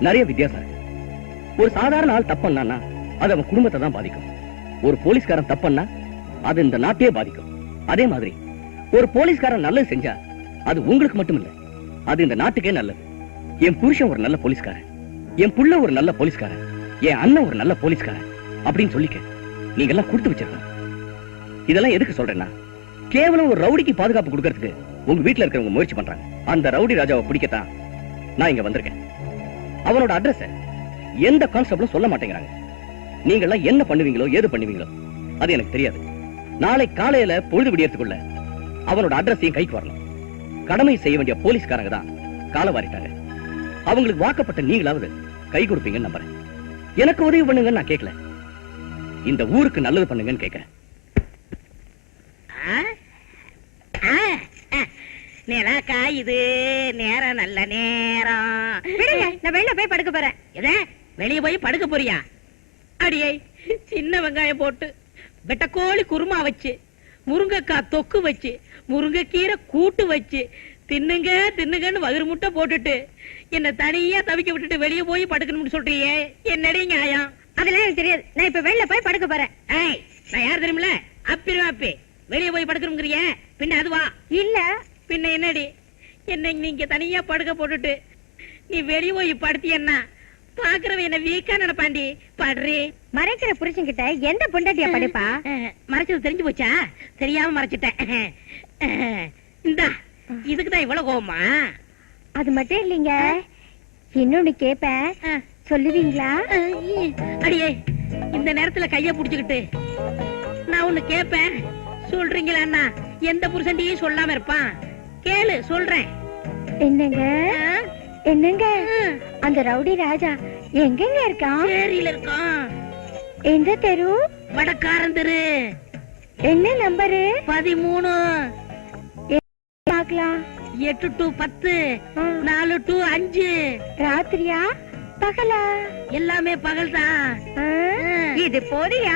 நிறைய வித்தியாசம் இருக்கு. ஒரு சாதாரண ஆள் தப்பண்ணா அது அவன் குடும்பத்தை தான் பாதிக்கும். ஒரு போலீஸ்காரன் தப்பண்ணா அது இந்த நாட்டையே பாதிக்கும். அதே மாதிரி ஒரு போலீஸ்காரன் நல்லது செஞ்சா அது உங்களுக்கு மட்டும் இல்ல, அது இந்த நாட்டுக்கே நல்லது. என் புருஷன் ஒரு நல்ல போலீஸ்காரன், என் புள்ள ஒரு நல்ல போலீஸ்காரன், என் அண்ணன் ஒரு நல்ல போலீஸ்காரன் அப்படின்னு சொல்லிக்க நீங்க எல்லாம் கொடுத்து வச்சிருக்கணும். இதெல்லாம் எதுக்கு சொல்றேன்னா, கேவலம் ஒரு ரவுடிக்கு பாதுகாப்பு கொடுக்கறதுக்கு உங்க வீட்டுல இருக்கிறவங்க முயற்சி பண்றாங்க. அந்த ரவுடி ராஜாவை பிடிக்கத்தான் நான் இங்க வந்திருக்கேன். அவனோட அட்ரஸ் எந்த கான்ஸ்டபிளும் சொல்ல மாட்டேங்கிறாங்க. நீங்க எல்லாம் என்ன பண்ணுவீங்களோ ஏது பண்ணுவீங்களோ அது எனக்கு தெரியாது. நாளை காலையில பொழுது விடியறதுக்குள்ள அவனோட அட்ரஸ் என் கைக்கு வரணும். கடமை செய்ய வேண்டிய போலீஸ்காரங்க தான் காலை வாரிட்டாங்க. அவங்களுக்கு வாக்கப்பட்ட நீங்களாவது கை கொடுப்பீங்கன்னு நம்புறேன். எனக்கு உதவி பண்ணுங்கன்னு நான் கேட்கல, இந்த ஊருக்கு நல்லது பண்ணுங்கன்னு கேட்கிறேன். நேராக்கா, இது நேரம் நல்ல நேரம். நான் வெளில போய் படுக்க போறேன். எதை? வெளியே போய் படுக்க போறியா? அடியே, சின்ன வெங்காயம் போட்டு வெட்டக்கோழி குருமா வச்சு, முருங்கைக்காய் தொக்கு வச்சு, முருங்கைக்கீரை கூட்டு வச்சு தின்னுங்க தின்னுங்கன்னு வயிறு முட்டை போட்டுட்டு என்ன தனியா தவிக்க விட்டுட்டு வெளியே போய் படுக்கணும்னு சொல்றியே, என்னடி நியாயம்? அதெல்லாம் எனக்கு தெரியாது. நான் இப்ப வெளில போய் படுக்க போறேன். ஏய், நான் யார் தெரியுமில? அப்பி வெளியே போய் படுக்கணுங்கிறிய, பின்ன அதுவா? இல்ல பின்ன என்னடி? என்ன நீங்க தனியா படுக்க போட்டுட்டு நீ வெளியே போய் படுத்தியன்னா பாக்குறவன் என்ன வீக்கா நினைப்பாண்டி. படுறி. மறைக்கிற புருஷன்கிட்ட எந்த பொண்டாட்டியா படுப்பா? மறைச்சது தெரிஞ்சு போச்சா? தெரியாம மறைச்சிட்டேன். இந்தா, இதுக்குதான் இவ்வளவு கோவமா? அது மட்டும் இல்லைங்க, இன்னொன்னு கேப்பேன், சொல்லுவீங்களா? அடியே, இந்த நேரத்துல கைய புடிச்சுக்கிட்டு நான் ஒண்ணு கேப்பேன், சொல்றீங்களா? எந்த புருஷன்டியும் சொல்லாம இருப்பான்? கேளு, சொல்றேன். என்னங்க என்னங்க, அந்த ரவுடி ராஜா எங்கெங்க இருக்கான்? ஏரியில இருக்கான். எந்த தெரு? வடக்காரன் தெரு என்ன நம்பரு? 13. பார்க்கலாம். 8 to 10, 4 to 5. ராத்திரியா பகலா? எல்லாமே பகல் தான். இது போதியா?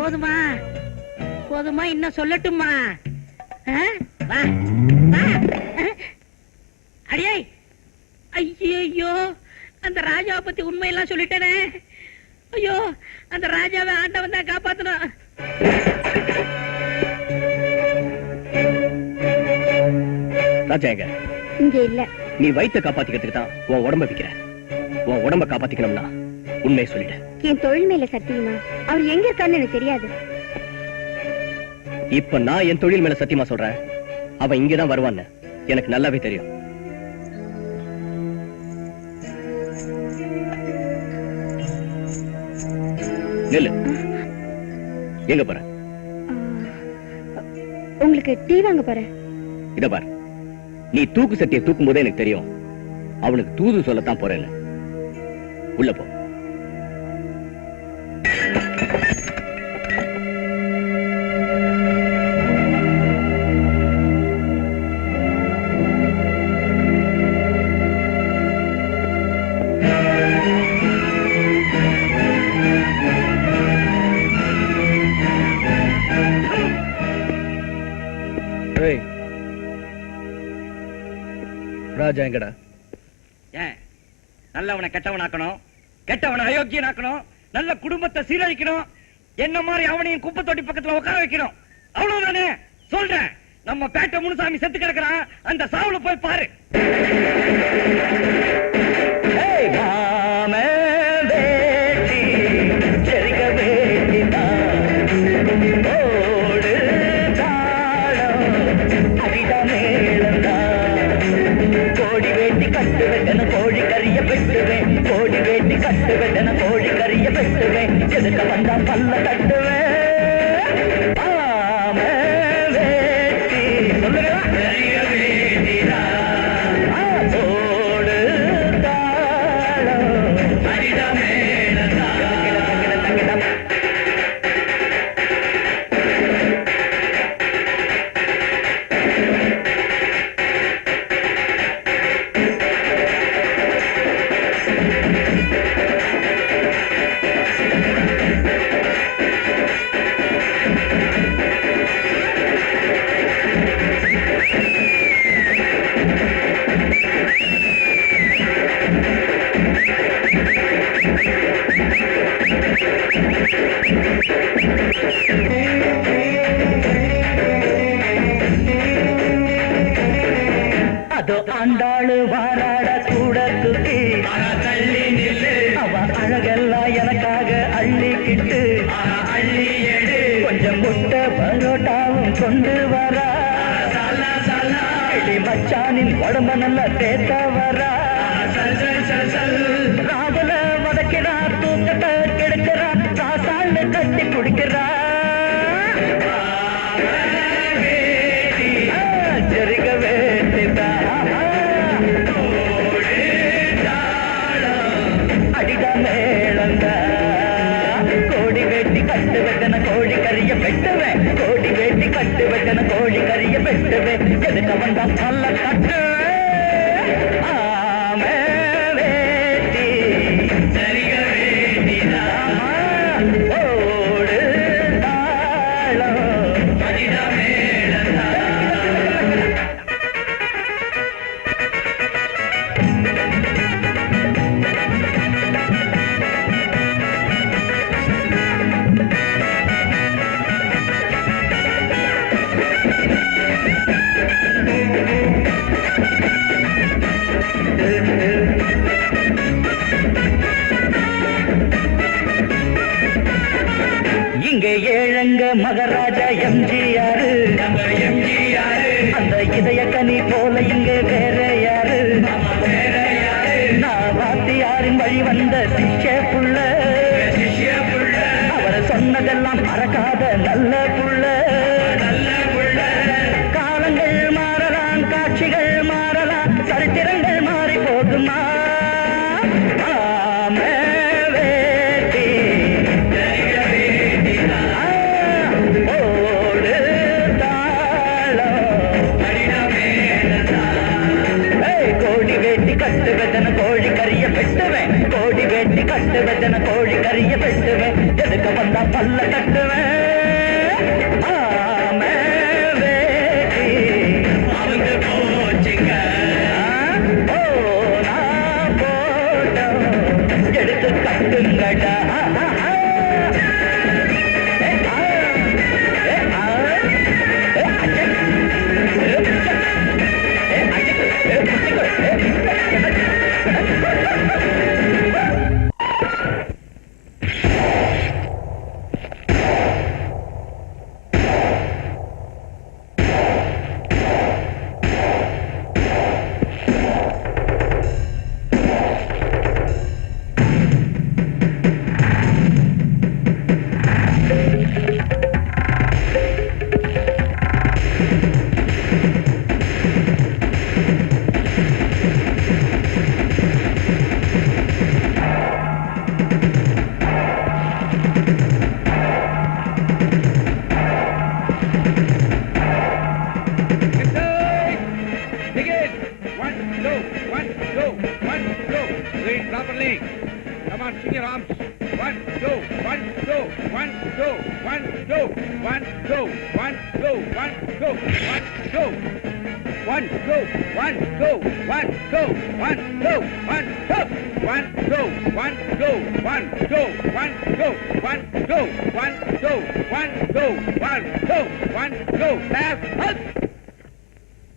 போதுமா? போதுமா? இன்னும் சொல்லட்டுமா? வா வா. அடியே, ஐயோ, அந்த ராஜாவை பத்தி உண்மையெல்லாம் சொல்லிட்டேனே. ஐயோ, அந்த ராஜாவை ஆண்டவன் தான் காப்பாத்தணும். ராஜா எங்க? இங்க இல்ல. நீ வயித்தை காப்பாத்திக்கிறதுக்கு தான் உன் உடம்ப விக்கிற. உன் உடம்ப காப்பாத்திக்கணும்னா உண்மையை சொல்லிடு. என் தொழில் மேல சத்தியமா அவர் எங்க இருக்கான்னு எனக்கு தெரியாது. இப்ப நான் என் தொழில் மேல சத்தியமா சொல்றேன், அவன் இங்கதான் வருவான்னு எனக்கு நல்லாவே தெரியும். நில்லு. எங்க போற? உங்களுக்கு டீ வாங்க போறேன். இத பார், நீ தூக்கு சட்டியை தூக்கும் போதே எனக்கு தெரியும் அவனுக்கு தூது சொல்லத்தான் போறேன்னு. உள்ள போ. ராஜா எங்கடா? ஏன் நல்லவனை கெட்டவனாக்கணும், கெட்டவனை அயோக்கியனாக்கணும், நல்ல குடும்பத்தை சீரழிக்கணும், என்ன மாதிரி அவனையும் குப்பை தொட்டி பக்கத்துல உட்கார வைக்கணும். அவ்வளவுதானே சொல்றேன். நம்ம பேட்டை முனுசாமி செத்து கிடக்குறான், அந்த சாவுல போய் பாரு. அதோ ஆண்டாளு வாராட கூடத்துக்கு அவ அழகெல்லாம் எனக்காக அள்ளிக்கிட்டு கொஞ்சம் முட்டை பரோட்டாவும் கொண்டு வரா. மச்சானின் உடம்ப நல்லா தேத்த வரா. ராகுல வதக்கிறா, தூக்கத்தை கெடுக்கிறா, சாசான்னு கட்டி குடிக்கிறா. ஜெரிக வேண்டிதா அடிடா மேளந்தா. கோடி வேட்டி கட்டு வெட்டன கோழி கறிய வெட்டுவேன். கோடி வேட்டி கட்டு வெட்டன கோழி கறிய வெட்டுவேன். எதுக்கு வந்தா நல்ல கட்டு ஆமே வேட்டி சரிக வேண்டிதா. ஓடு தாளம் அடிடா மேளந்தா. இங்க ஏழங்க மகாராஜா எம்ஜிஆர். அந்த இதய கனி போல இங்க வேற யாரு? நான் வாத்தியாரின் வழி வந்த சிஷ்ய புள்ள. அவர் சொன்னதெல்லாம் மறக்காத நல்ல புள்ள. காலங்கள் மாறலாம், காட்சிகள் மாறலாம், சரித்திரங்கள் மாறி போகுமா? ஆமே வேட்டி கட்டு வெதன கோழி கறிய வெட்டுவேன் கோடி வேட்டி கட்டு வெதன கோழி கறிய வெட்டுவேன் எதுக்க வந்தா பல்ல கட்டுவேன் ஆமே வேட்டி அவங்க போச்சுங்க ஓ நான் போட்டோம் எடுத்து கட்டுங்கடா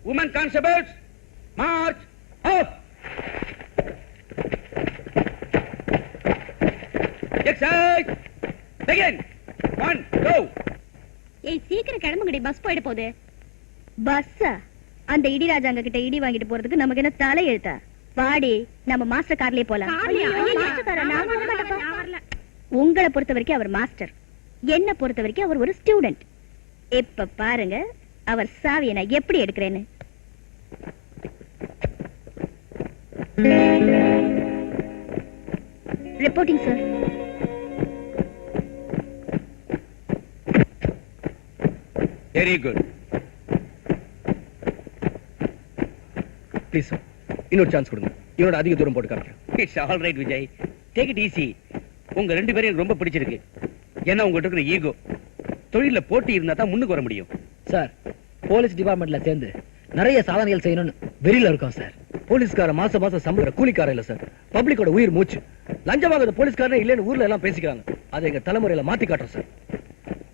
Women constables, march off. Exercise, begin. 1, 2. ஏய் சீக்கிரம் கிளம்புங்கடி, பஸ் போயிட போகுது. பஸ்ஸா? அந்த இடிராஜாங்க கிட்ட இடி வாங்கிட்டு போறதுக்கு நமக்கு என்ன தலை எழுத்தா? வாடி, நம்ம மாஸ்டர் கார்லயே போலாம். உங்களை பொறுத்த வரைக்கும் அவர் மாஸ்டர், என்ன பொறுத்த வரைக்கும் அவர் ஒரு ஸ்டூடெண்ட். இப்ப பாருங்க அவர் சாவியை நான் எப்படி எடுக்கிறேன்னு. Reporting sir. Very good. Please sir, இன்னொரு சான்ஸ் கொடுங்க. இவனோட அதிக தூரம் போட்டு காமிக்கிறேன். It's all right Vijay, take it easy. உங்க ரெண்டு பேரும் எனக்கு ரொம்ப பிடிச்சிருக்கு. ஏன்னா உங்கள்கிட்ட இருக்கிற ஈகோ. தொழில போட்டி இருந்தா தான் முன்னுக்கு வர முடியும். சார், போலீஸ் டிபார்ட்மெண்ட்ல சேர்ந்து நிறைய சாதனைகள் செய்யணும்னு வெறியில இருக்கோம் சார். போலீஸ்கார மாசம் மாசம் சம்பளம் கூலிக்கார இல்ல சார், பப்ளிக்கோட உயிர் மூச்சு. லஞ்சம் வாங்குற போலீஸ்காரனே இல்லைன்னு ஊர்ல எல்லாம் பேசிக்கிறாங்க. அதை எங்க தலைமுறையில மாத்தி காட்டுறோம் சார்.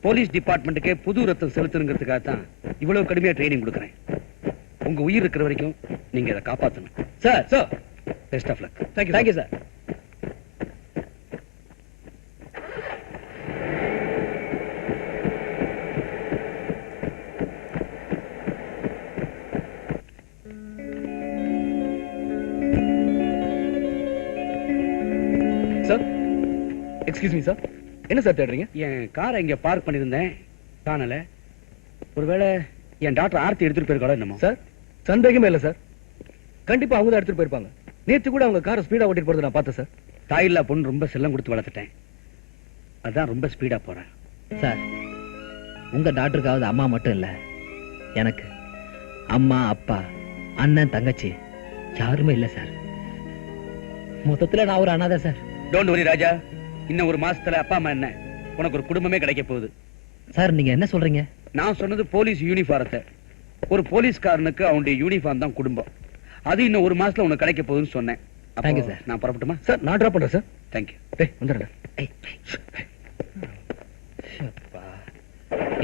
போலீஸ் டிபார்ட்மெண்ட்டுக்கே புது ரத்தம் செலுத்தணுங்கிறதுக்காக தான் இவ்வளவு கடுமையா ட்ரைனிங் கொடுக்குறேன். உங்க உயிர் இருக்கிற வரைக்கும் நீங்க இதை காப்பாற்றணும். Sir sir, best of luck. Thank you sir. Sir, excuse me sir, என்ன சார் தேடுறீங்க? என் காரை இங்க பார்க் பண்ணியிருந்தேன், காணல. ஒருவேளை என் டாக்டர் ஆர்த்தி எடுத்துட்டு போயிருக்காளோ என்னமோ. சார், சந்தேகமே இல்ல சார், கண்டிப்பா அவங்க தான் எடுத்துட்டு போயிருப்பாங்க. நேத்து கூட அவங்க காரை ஸ்பீடா ஓட்டிட்டு போறதை நான் பார்த்தேன் சார். தாயில்லா பொண்ணு ரொம்ப செல்லம் கொடுத்து வளர்த்துட்டேன், அதான் ரொம்ப ஸ்பீடா போறேன். சார், உங்க டாக்டருக்காவது அம்மா மட்டும் இல்ல, எனக்கு அம்மா, அப்பா, அண்ணன், தங்கச்சி யாருமே இல்ல சார். மொத்தத்துல நான் ஒரு அனாதை சார். டோன்ட் வரி ராஜா, இன்னும் ஒரு மாசத்துல அப்பா அம்மா என்ன, உனக்கு ஒரு குடும்பமே கிடைக்க போகுது. சார், நீங்க என்ன சொல்றீங்க? நான் சொன்னது போலீஸ் யூனிஃபாரத்தை. ஒரு போலீஸ்காரனுக்கு அவனுடைய யூனிஃபார்ம் தான் குடும்பம். அது இன்னும் ஒரு மாசத்துல உனக்கு கிடைக்க போகுதுன்னு சொன்னேன். Thank you sir. நான் புறப்பட்டுமா? சார், நான் டிராப் பண்றேன் சார். தேங்க்யூ. டேய் வந்துடுறேன்.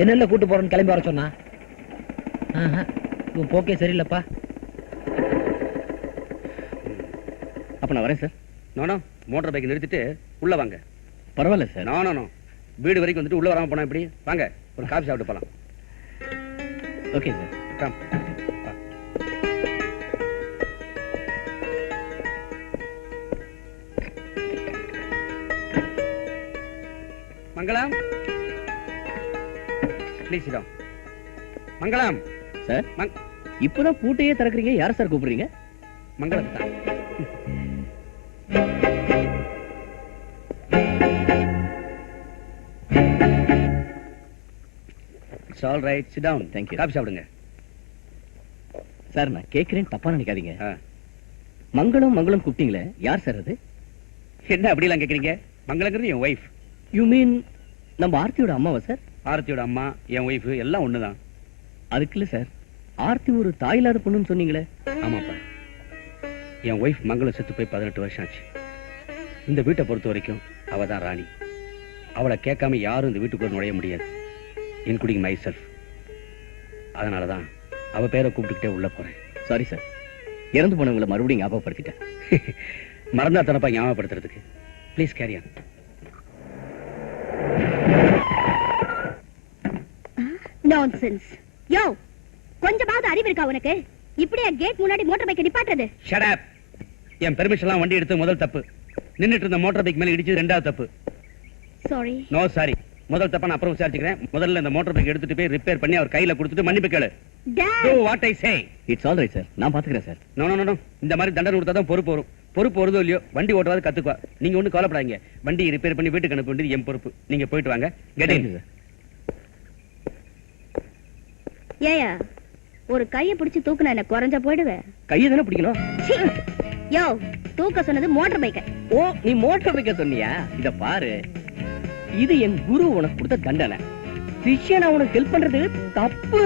என்னென்ன கூட்டு போறேன்னு கிளம்பி வர சொன்னா? உன் போக்கே சரியில்லப்பா. அப்ப நான் வரேன் சார். நானோ மோட்டார் பைக் நிறுத்திட்டு உள்ள வாங்க. பரவாயில்ல சார். நானோ வீடு வரைக்கும் வந்துட்டு உள்ள வராம போனா எப்படி? வாங்க, ஒரு காபி சாப்பிட்டு போலாம். Okay sir. Come. Mangalam, please sit down. Mangalam sir, இப்பதான் பூட்டையே திறக்கறீங்க. யார சார் கூப்பிடுறீங்க? மங்களம் தான். It's all right, sit down. Thank you. Coffee சாப்பிடுங்க. சார், நான் கேக்குறேன், தப்பா நினைக்காதீங்க. மங்களம் மங்களம் கூப்பிட்டீங்களே, யார் சார் அது? என்ன அப்படிலாம் கேக்குறீங்க? மங்களங்கிறது என் ஒய்ஃப். யூ மீன் நம்ம ஆர்த்தியோட அம்மாவா சார்? ஆரத்தியோட அம்மா, என் ஒய்ஃப் எல்லாம் ஒண்ணுதான். அதுக்கு இல்ல சார், ஆர்த்தி ஒரு தாய் இல்லாத பொண்ணுன்னு சொன்னீங்களே. ஆமாப்பா, என் ஒய்ஃப் மங்களம் செத்து போய் 18 வருஷம் ஆச்சு. இந்த வீட்டை பொறுத்த வரைக்கும் அவ தான் ராணி. அவளை கேட்காம யாரும் இந்த வீட்டுக்குள்ள நுழைய முடியாது, இன்க்ளூடிங் மை செல்ஃப். அதனாலதான் அவ பேரை கூப்பிட்டுக்கிட்டே உள்ள போறேன். சாரி சார், இறந்து போனவங்களை மறுபடியும் ஞாபகப்படுத்திட்டேன். மறந்தா தனப்பா ஞாபகப்படுத்துறதுக்கு. Please carry on. நான்சென்ஸ். யோ, கொஞ்சமாவது அறிவு இருக்கா உனக்கு? இப்படியா கேட் முன்னாடி மோட்டார் பைக்கை நிப்பாட்டுறது? Shut up. என் பெர்மிஷன்லாம் வண்டி எடுத்து முதல் தப்பு. நின்னுட்டு இருந்த மோட்டார் பைக் மேல இடிச்சு ரெண்டாவது தப்பு. சாரி. No sorry. முதல் தப்பா நான் அப்புறம் விசாரிச்சுக்கிறேன். முதல்ல இந்த மோட்டார் பைக் எடுத்துட்டு போய் ரிப்பேர் பண்ணி அவர் கையில கொடுத்துட்டு மன்னிப்பு கேளு. Do what I say. It's all right sir, நான் பாத்துக்கிறேன் சார். நோ நோ நோ, இந்த மாதிரி தண்டனை கொடுத்தா தான் பொறுப்பு வரும். பொறுப்பு வருதோ இல்லையோ, வண்டி ஓட்டுறது கத்துக்குவா. நீங்க ஒண்ணு கவலைப்படாதீங்க. வண்டி ரிப்பேர் பண்ணி வீட்டுக்கு அனுப்ப வேண்டியது என் பொறுப்பு. நீங்க போயிட்டு வாங்க. Get in. ஏயா, ஒரு கையை பிடிச்சு தூக்குனா என்ன குறைஞ்ச போயிடுவேன்? கையை தானே பிடிக்கணும். யோ, தூக்க சொன்னது மோட்டார் பைக்க. ஓ, நீ மோட்டார் பைக்க சொன்னியா? இத பாரு, இது என் குரு உனக்கு கொடுத்த தண்டனை. சிஷ்யனா உனக்கு ஹெல்ப் பண்றது தப்பு.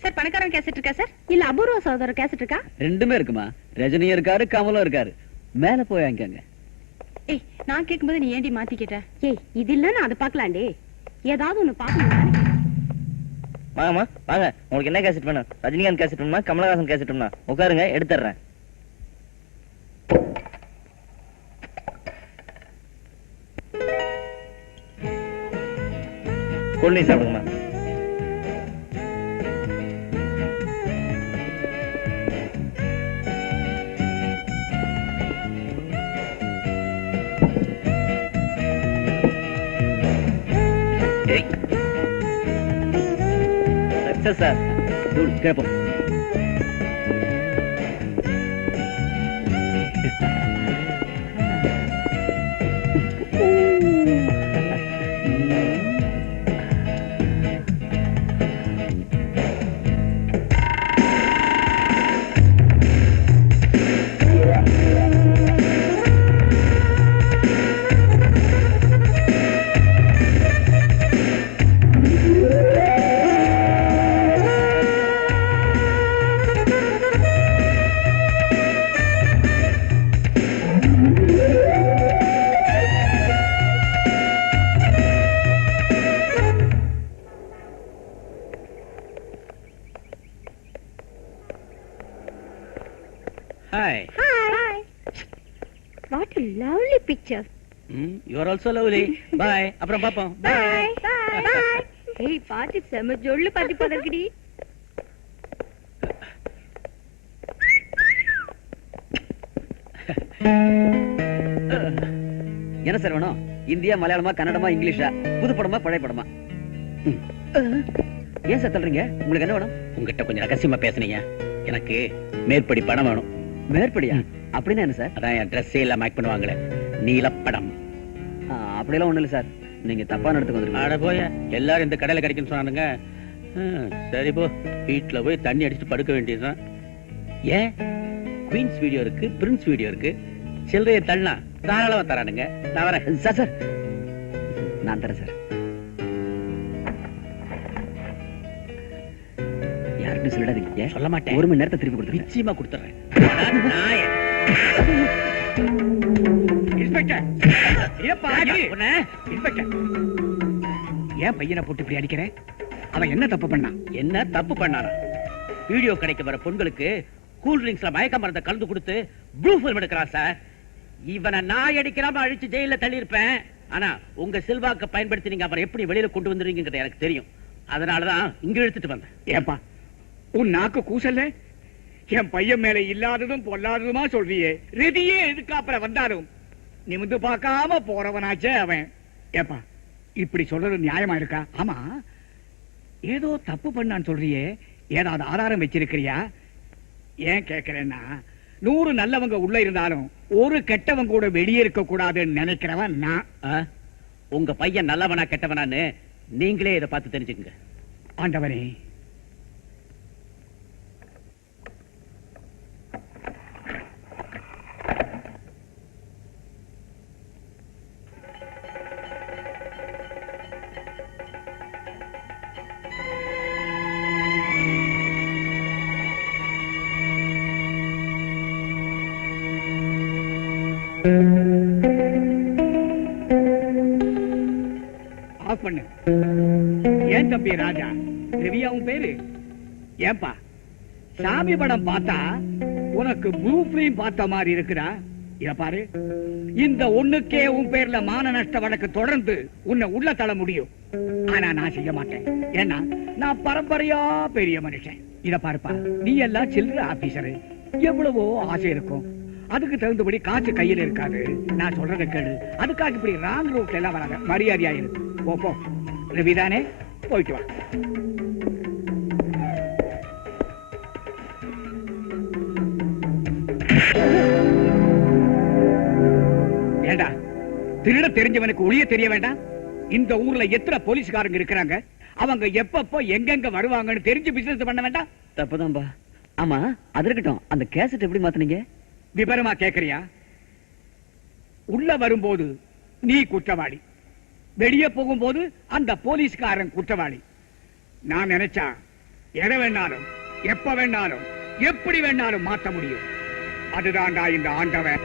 சார், பணக்காரன் கேசட் இருக்கா சார்? இல்ல அபூர்வ சகோதரர் கேசட் இருக்கா? ரெண்டுமே இருக்குமா? ரஜினியும் இருக்காரு, கமலும் இருக்காரு. மேல போய் வாங்கிக்கங்க. ஏய், நான் கேட்கும்போது நீ ஏண்டி மாத்திக்கிட்ட? ஏய், இது இல்ல, நான் அதை பாக்கலாண்டி. ஏதாவது ஒண்ணு பாக்கணும். வாங்கம்மா வாங்க, உங்களுக்கு என்ன கேசட் வேணும்? ரஜினிகாந்த் கேசட் வேணுமா, கமலஹாசன் கேசட் வேணுமா? உட்காருங்க, எடுத்துறேன். கொள்ளி சாப்பிடுங்கம்மா. Success sir. கேட்போம். Hi. Hi. What a lovely picture. You are also lovely. Bye. அப்புறம் பாப்போம். Bye. Bye. ஏய், பாட்டி செம ஜொல்லு பாட்டி போதற்குடி. என்ன சார் வேணும்? இந்தியா, மலையாளமா, கன்னடமா, இங்கிலீஷா? புது படமா, பழைய படமா? ஏன் சார் தள்ளுறீங்க? உங்களுக்கு என்ன வேணும்? உங்ககிட்ட கொஞ்சம் ரகசியமா பேசுனீங்க. எனக்கு மேற்படி படம் வேணும். மேற்படியா? அப்படின்னா என்ன சார்? அதான் என் ட்ரெஸ்ஸே எல்லாம் மேக் பண்ணுவாங்களே, நீலப்படம். அப்படியெல்லாம் ஒண்ணும் இல்ல சார், நீங்க தப்பான இடத்துக்கு வந்துருக்கீங்க. ஆட போய, எல்லாரும் இந்த கடையில கிடைக்குன்னு சொன்னானுங்க. சரி போ, வீட்டுல போய் தண்ணி அடிச்சுட்டு படுக்க வேண்டியதுதான். ஏன், குயின்ஸ் வீடியோ இருக்கு, பிரின்ஸ் வீடியோ இருக்கு. சில்லறையை தள்ளா தாராளமா தரானுங்க. நான் வரேன். சார் சார், நான் தரேன் சார். யாருக்கும் சொல்லிடாதீங்க. சொல்ல மாட்டேன். 1 மணி நேரத்தை திருப்பி கொடுத்துருங்க. நிச்சயமா கொடுத்துறேன். ஏன் பையனை போட்டு இப்படி அடிக்கிறேன்? அவன் என்ன தப்பு பண்ணான்? என்ன தப்பு பண்ணானா? வீடியோ கடைக்கு வர பொண்களுக்கு கூல் ட்ரிங்க்ஸ்ல மயக்க மருந்தை கலந்து கொடுத்து ப்ளூ ஃபில்ம் எடுக்கிறான் சார். இவனை நாய் அடிக்கிறாம அழிச்சு ஜெயில தள்ளி இருப்பேன். ஆனா உங்க செல்வாக்க பயன்படுத்தி நீங்க அப்புறம் எப்படி வெளியில கொண்டு வந்துருவீங்கன்னு எனக்கு தெரியும். அதனாலதான் இங்க இழுத்துட்டு வந்தேன். ஏப்பா, உன் நாக்கு கூசல்ல? என் பையன் மேல இல்லாததும் பொல்லாததுமா சொல்றியே. ரெடியே எதுக்கு அப்புறம் வந்தாலும் நிமிந்து பார்க்காம போறவனாச்சே அவன். ஏப்பா, இப்படி சொல்றது நியாயமா இருக்கா? ஆமா, ஏதோ தப்பு பண்ணான்னு சொல்றியே, ஏதாவது ஆதாரம் வச்சிருக்கிறியா? ஏன் கேக்குறேன்னா, 100 நல்லவங்க உள்ள இருந்தாலும் ஒரு கெட்டவங்க கூட வெளியே இருக்க கூடாதுன்னு நினைக்கிறவன் நான். உங்க பையன் நல்லவனா கெட்டவனான்னு நீங்களே இதை பார்த்து தெரிஞ்சுக்கங்க. ஆண்டவனே, ஆஃப் பண்ணு. ஏன் தம்பி ராஜா, ரவியா உன் பேரு? ஏன்பா சாமி படம் பார்த்தா உனக்கு ப்ளூ ஃபிலிம் பார்த்த மாதிரி இருக்குதா? இத பாரு, இந்த ஒண்ணுக்கே உன் பேர்ல மான நஷ்ட வழக்கு தொடர்ந்து உன்னை உள்ள தள்ள முடியும். ஆனா நான் செய்ய மாட்டேன். ஏன்னா நான் பரம்பரையா பெரிய மனுஷன். இத பாருப்பா, நீ எல்லாம் சில்லற ஆபீசரு, எவ்வளவோ ஆசை இருக்கும், அதுக்கு தகுந்தபடி காசு கையில் இருக்காது. நான் சொல்றதை கேளு. அதுக்காக இப்படி ராங் ரூட்ல எல்லாம் வராத. மரியாதையா இருக்கு. போ. ரவிதானே, போயிட்டு வா. ஏண்டா, திருட தெரிஞ்சவனுக்கு ஒளிய தெரிய வேண்டாம்? இந்த ஊர்ல எத்தனை போலீஸ்காரங்க இருக்கிறாங்க, அவங்க எப்பப்போ எங்கெங்க வருவாங்கன்னு தெரிஞ்சு பிசினஸ் பண்ண வேண்டாம்? தப்புதான்பா. ஆமா, அது இருக்கட்டும், அந்த கேசட் எப்படி மாத்துனீங்க? விபரமா கேக்குறியா? உள்ள வரும்போது நீ குற்றவாளி, வெளியே போகும்போது அந்த போலீஸ்காரன் குற்றவாளி. நான் நினைச்சா எதை வேணாலும் எப்ப வேணாலும் எப்படி வேணாலும் மாத்த முடியும். அதுதான்டா இந்த ஆண்டவன்.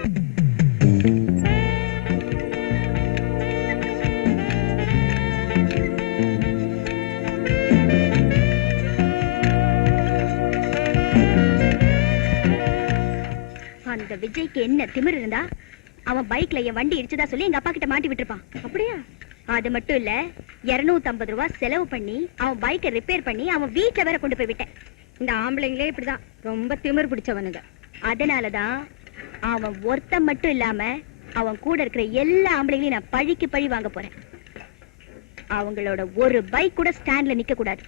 அந்த விஜய்க்கு என்ன திமிரு இருந்தா அவன் பைக்ல என் வண்டி இடிச்சதா சொல்லி எங்க அப்பா கிட்ட மாட்டி விட்டுருப்பான். அப்படியா? அது மட்டும் இல்ல, 250 ரூபாய் செலவு பண்ணி அவன் பைக்கை ரிப்பேர் பண்ணி அவன் வீட்டுல வேற கொண்டு போய் விட்டேன். இந்த ஆம்பளைங்களே இப்படிதான், ரொம்ப திமிர் பிடிச்சவனுங்க. அதனாலதான் அவன் ஒருத்தன் மட்டும் இல்லாம அவன் கூட இருக்கிற எல்லா ஆம்பளைங்களையும் நான் பழிக்கு பழி வாங்க போறேன். அவங்களோட ஒரு பைக் கூட ஸ்டாண்ட்ல நிக்க கூடாது.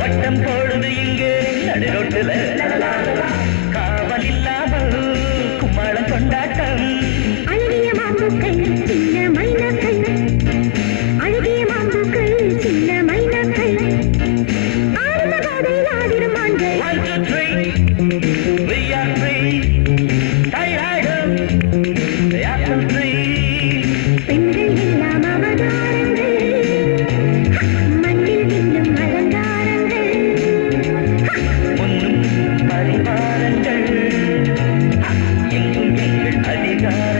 வட்டம் பொழுது இங்கே நடுரோட்டுல காவல் இல்லாமல் கும்மாளம் கொண்டாட்டம். அழகிய மாம்பூக்கள் சின்ன மைனாக்கள், அழகிய மாம்பூக்கள் சின்ன மைனாக்கள், ஆரம்ப பாதையில் ஆடிடும் ஆண்கள். 1, 2, 3 we are free. தைராய்டும் apple tree. பெண்கள் எல்லாம் அவதாரங்கள், மண்ணில் இன்னும் அலங்காரங்கள். முன்னும் பரிவாரங்கள் எங்கும் எங்கள் அதிகாரம்.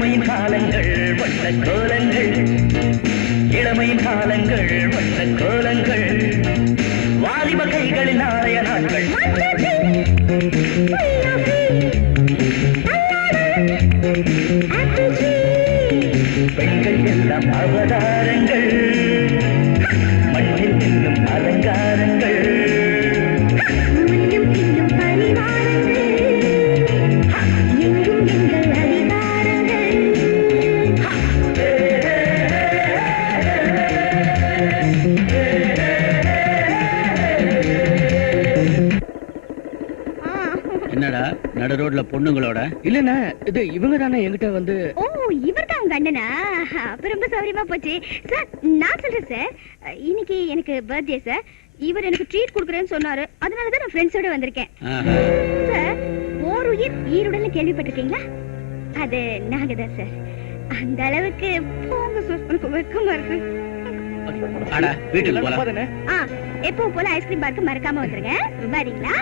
இளமையின் காலங்கள் வண்ண கோலங்கள், இளமையின் காலங்கள் வண்ண கோலங்கள், வாலிப கைகளில் நாளைய நாட்கள். பெண்கள் எல்லாம் அவதாரங்கள், மண்ணில் இன்னும் அலங்காரங்கள். என்னடா நடு ரோட்ல பொண்ணுங்களோட? இல்லண்ணா, இது இவங்க தானே என்கிட்ட வந்து. ஓ, இவர்தான் உங்க அண்ணனா? அப்ப ரொம்ப சௌரியமா போச்சு சார். நான் சொல்றேன் சார், இன்னைக்கு எனக்கு பர்த்டே சார். இவர் எனக்கு ட்ரீட் கொடுக்குறேன்னு சொன்னாரு, அதனாலதான் நான் ஃப்ரெண்ட்ஸோட வந்திருக்கேன் சார். ஓர் உயிர் ஈருடல்னு கேள்விப்பட்டிருக்கீங்களா? அது நாங்க தான் சார். அந்த அளவுக்கு போங்க சார், எனக்கு வெக்கமா இருக்கு. வீட்டுக்கு போலாம். எப்பவும் போல ஐஸ்கிரீம் பார்க்க மறக்காம வந்துருங்க. வரீங்களா?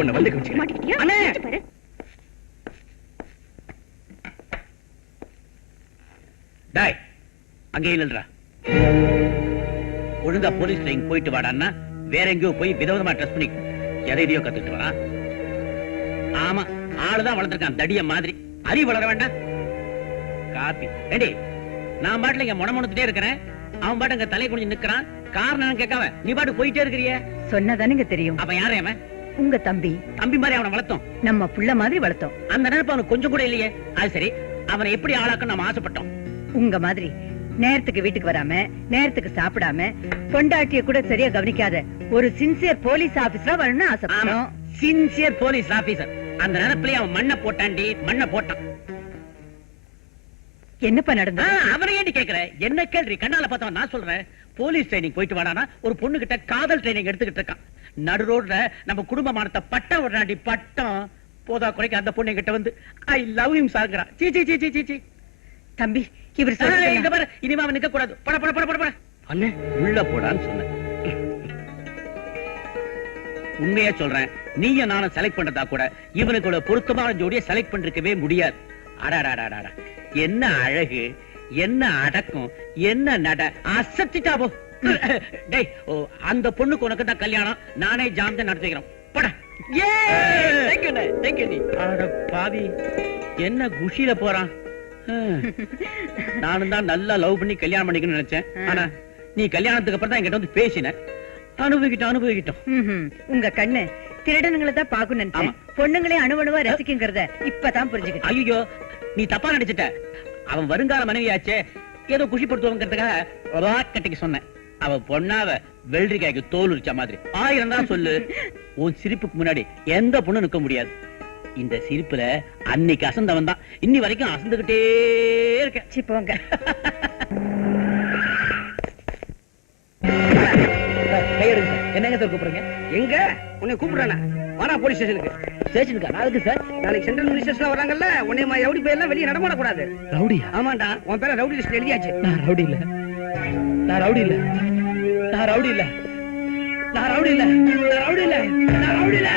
உன்னை வந்து பாரு. டாய், அங்கே இல்லைன்றா. ஒழுங்கா போலீஸ் ஸ்டேஷன் போயிட்டு வாடான்னா வேற எங்கேயோ போய் விதவிதமா ட்ரெஸ் பண்ணி எதையோ கத்துட்டு வரா. ஆமா, ஆளுதான் வளர்த்திருக்கான் தடிய மாதிரி. அறிவு வளர வேண்டாம். காப்பி ஏண்டி, நான் பாட்டுல இங்க முணமுணுத்துட்டே இருக்கிறேன், அவன் பாட்டு அங்க தலை குனிஞ்சு நிக்கிறான். காரணம் கேட்காம நீ பாட்டு போயிட்டே இருக்கிறிய. சொன்னதானுங்க தெரியும். அப்ப யாரே அவன்? உங்க தம்பி. தம்பி மாதிரி அவனை வளர்த்தோம், நம்ம புள்ள மாதிரி வளர்த்தோம். அந்த நினைப்பு அவனுக்கு கொஞ்சம் கூட இல்லையே. அது சரி, அவனை எப்படி ஆளாக்குன்னு நம்ம ஆசைப்பட்டோம். உங்க மாதிரி நேரத்துக்கு வீட்டுக்கு வராம, நேரத்துக்கு சாப்பிடாம, பொண்டாட்டிய கூட சரியா கவனிக்காத ஒரு சின்சியர் போலீஸ் ஆபீசரா வரணும்னு ஆசைப்பட்டோம். Sincere police officer. அந்த நினைப்புலயே அவன் மண்ணை போட்டாண்டி, மண்ணை போட்டான். என்னப்பா நடந்தது? அவனை ஏண்டி கேக்குற? என்ன கேள்வி? கண்ணால பார்த்தவன் நான் சொல்றேன். போலீஸ் ட்ரைனிங் போயிட்டு வாடானா ஒரு பொண்ணு கிட்ட காதல் ட்ரைனிங் எடுத்துக்கிட்டு இருக்கான். நடு ரோட்ல நம்ம குடும்பமானத்தை பட்டம் விடுறாண்டி, பட்டம். போதா குறைக்க அந்த பொண்ணு கிட்ட வந்து ஐ லவ் யூ சாகுறா. சீ சீ சீ சீ சீ. தம்பி, இவர் இங்க பாரு, இனிமே அவன் நிக்க கூடாது. பட பட பட பட. அண்ணே உள்ள போடான்னு சொன்னேன். உண்மையா சொல்றேன், நீயும் நானும் செலக்ட் பண்றதா கூட இவனுக்கு பொருத்தமான ஜோடியை செலக்ட் பண்ணிருக்கவே முடியாது. அடாடாடாடா, என்ன அழகு, என்ன அடக்கம், என்ன நட, அசத்திட்டா போ. டேய், அந்த பொண்ணுக்கு உனக்கு தான் கல்யாணம், நானே ஜாமீன் நடத்திக்கிறோம். போடா. பாவி, என்ன குஷியில போறான். நானும் தான் நல்லா லவ் பண்ணி கல்யாணம் பண்ணிக்கணும்னு நினைச்சேன். ஆனா நீ கல்யாணத்துக்கு அப்புறம் தான் என்கிட்ட வந்து பேசின. அனுபவிக்கிட்டோம். உங்க கண்ணு திருடனுங்களை தான் பாக்கணும், பொண்ணுங்களே அணுவணுவா ரசிக்குங்கிறத இப்பதான் புரிஞ்சுக்கிட்டேன். ஐயோ, நீ தப்பா நினைச்சிட்ட. அவன் வருங்கால மனைவியாச்சே, ஏதோ குஷிப்படுத்துவாங்கிறதுக்காக கட்டிக்க சொன்னேன். அவ பொண்ணாவ வெள்ளரிக்காய்க்கு தோல் உரிச்ச மாதிரி. 1000 தான் சொல்லு, உன் சிரிப்புக்கு முன்னாடி எந்த பொண்ணு நிக்க முடியாது. இந்த சிரிப்புல அன்னைக்கு அசந்தவன் தான் இன்னி வரைக்கும் அசந்துகிட்டே இருக்க. போங்க. என்னங்க சார் கூப்பிடுறீங்க? எங்க உன்னை கூப்பிடுறானா? வாடா போலீஸ் ஸ்டேஷனுக்கு. ஸ்டேஷனுக்கு நாளைக்கு சார், நாளைக்கு சென்ட்ரல் போலீஸ் ஸ்டேஷன்ல வராங்கல்ல, உன்னை மாதிரி ரவுடி பேர்லாம் வெளிய நடமாட கூடாது. ரவுடியா? ஆமாண்டா, உன் பேரை ரவுடி லிஸ்ட்ல எழுதியாச்சு. நான் ரவுடி இல்ல, நான் ரவுடி இல்ல, நான் ரவுடி இல்ல, நான் ரவுடி இல்ல, நான் ரவுடி இல்ல, நான் ரவுடி இல்ல.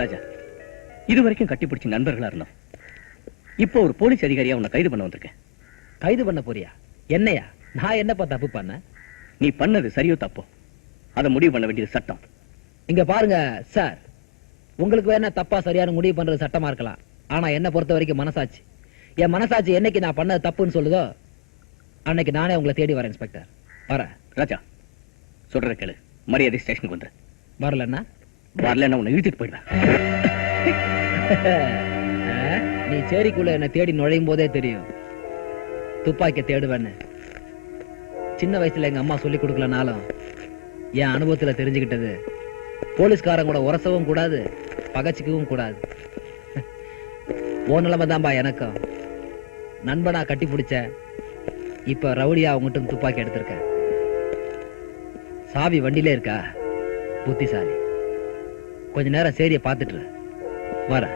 ராஜா, இதுவரைக்கும் கட்டிப்பிடிச்ச நண்பர்களா இருந்தோம். இப்போ ஒரு போலீஸ் அதிகாரியா உன்னை கைது பண்ண வந்திருக்கேன். கைது பண்ண போறியா? என்னையா? நான் என்னப்பா தப்பு பண்ண? நீ பண்ணது சரியோ தப்போ அதை முடிவு பண்ண வேண்டியது சட்டம். இங்க பாருங்க சார், உங்களுக்கு வேணா தப்பா சரியான முடிவு பண்றது சட்டமா இருக்கலாம். ஆனா என்ன பொறுத்த வரைக்கும் மனசாட்சி, என் மனசாட்சி என்னைக்கு நான் பண்ணது தப்புன்னு சொல்லுதோ அன்னைக்கு நானே உங்களை தேடி வரேன் இன்ஸ்பெக்டர். வரேன். ராஜா, சொல்ற கேளு, மரியாதை ஸ்டேஷனுக்கு வந்துரு. வரலன்னா? வரலன்னா உன்னை இழுத்துட்டு போயிடுவேன். நீ சேரிக்குள்ள என்ன தேடி நுழையும் போதே தெரியும் துப்பாக்கிய தேடுவேன்னு. சின்ன வயசுல எங்க அம்மா சொல்லி கொடுக்கலனாலும் என் அனுபவத்துல தெரிஞ்சுக்கிட்டது, போலீஸ்காரன் கூட உரசவும் கூடாது, பகச்சிக்கவும் கூடாது. ஓ நிலைமை தான்பா எனக்கும். நண்பனா கட்டி பிடிச்ச, இப்ப ரவுடியா அவங்ககிட்ட துப்பாக்கி எடுத்திருக்க. சாவி வண்டியிலே இருக்கா? புத்திசாலி. கொஞ்ச நேரம் சேரிய பார்த்துட்டு வர.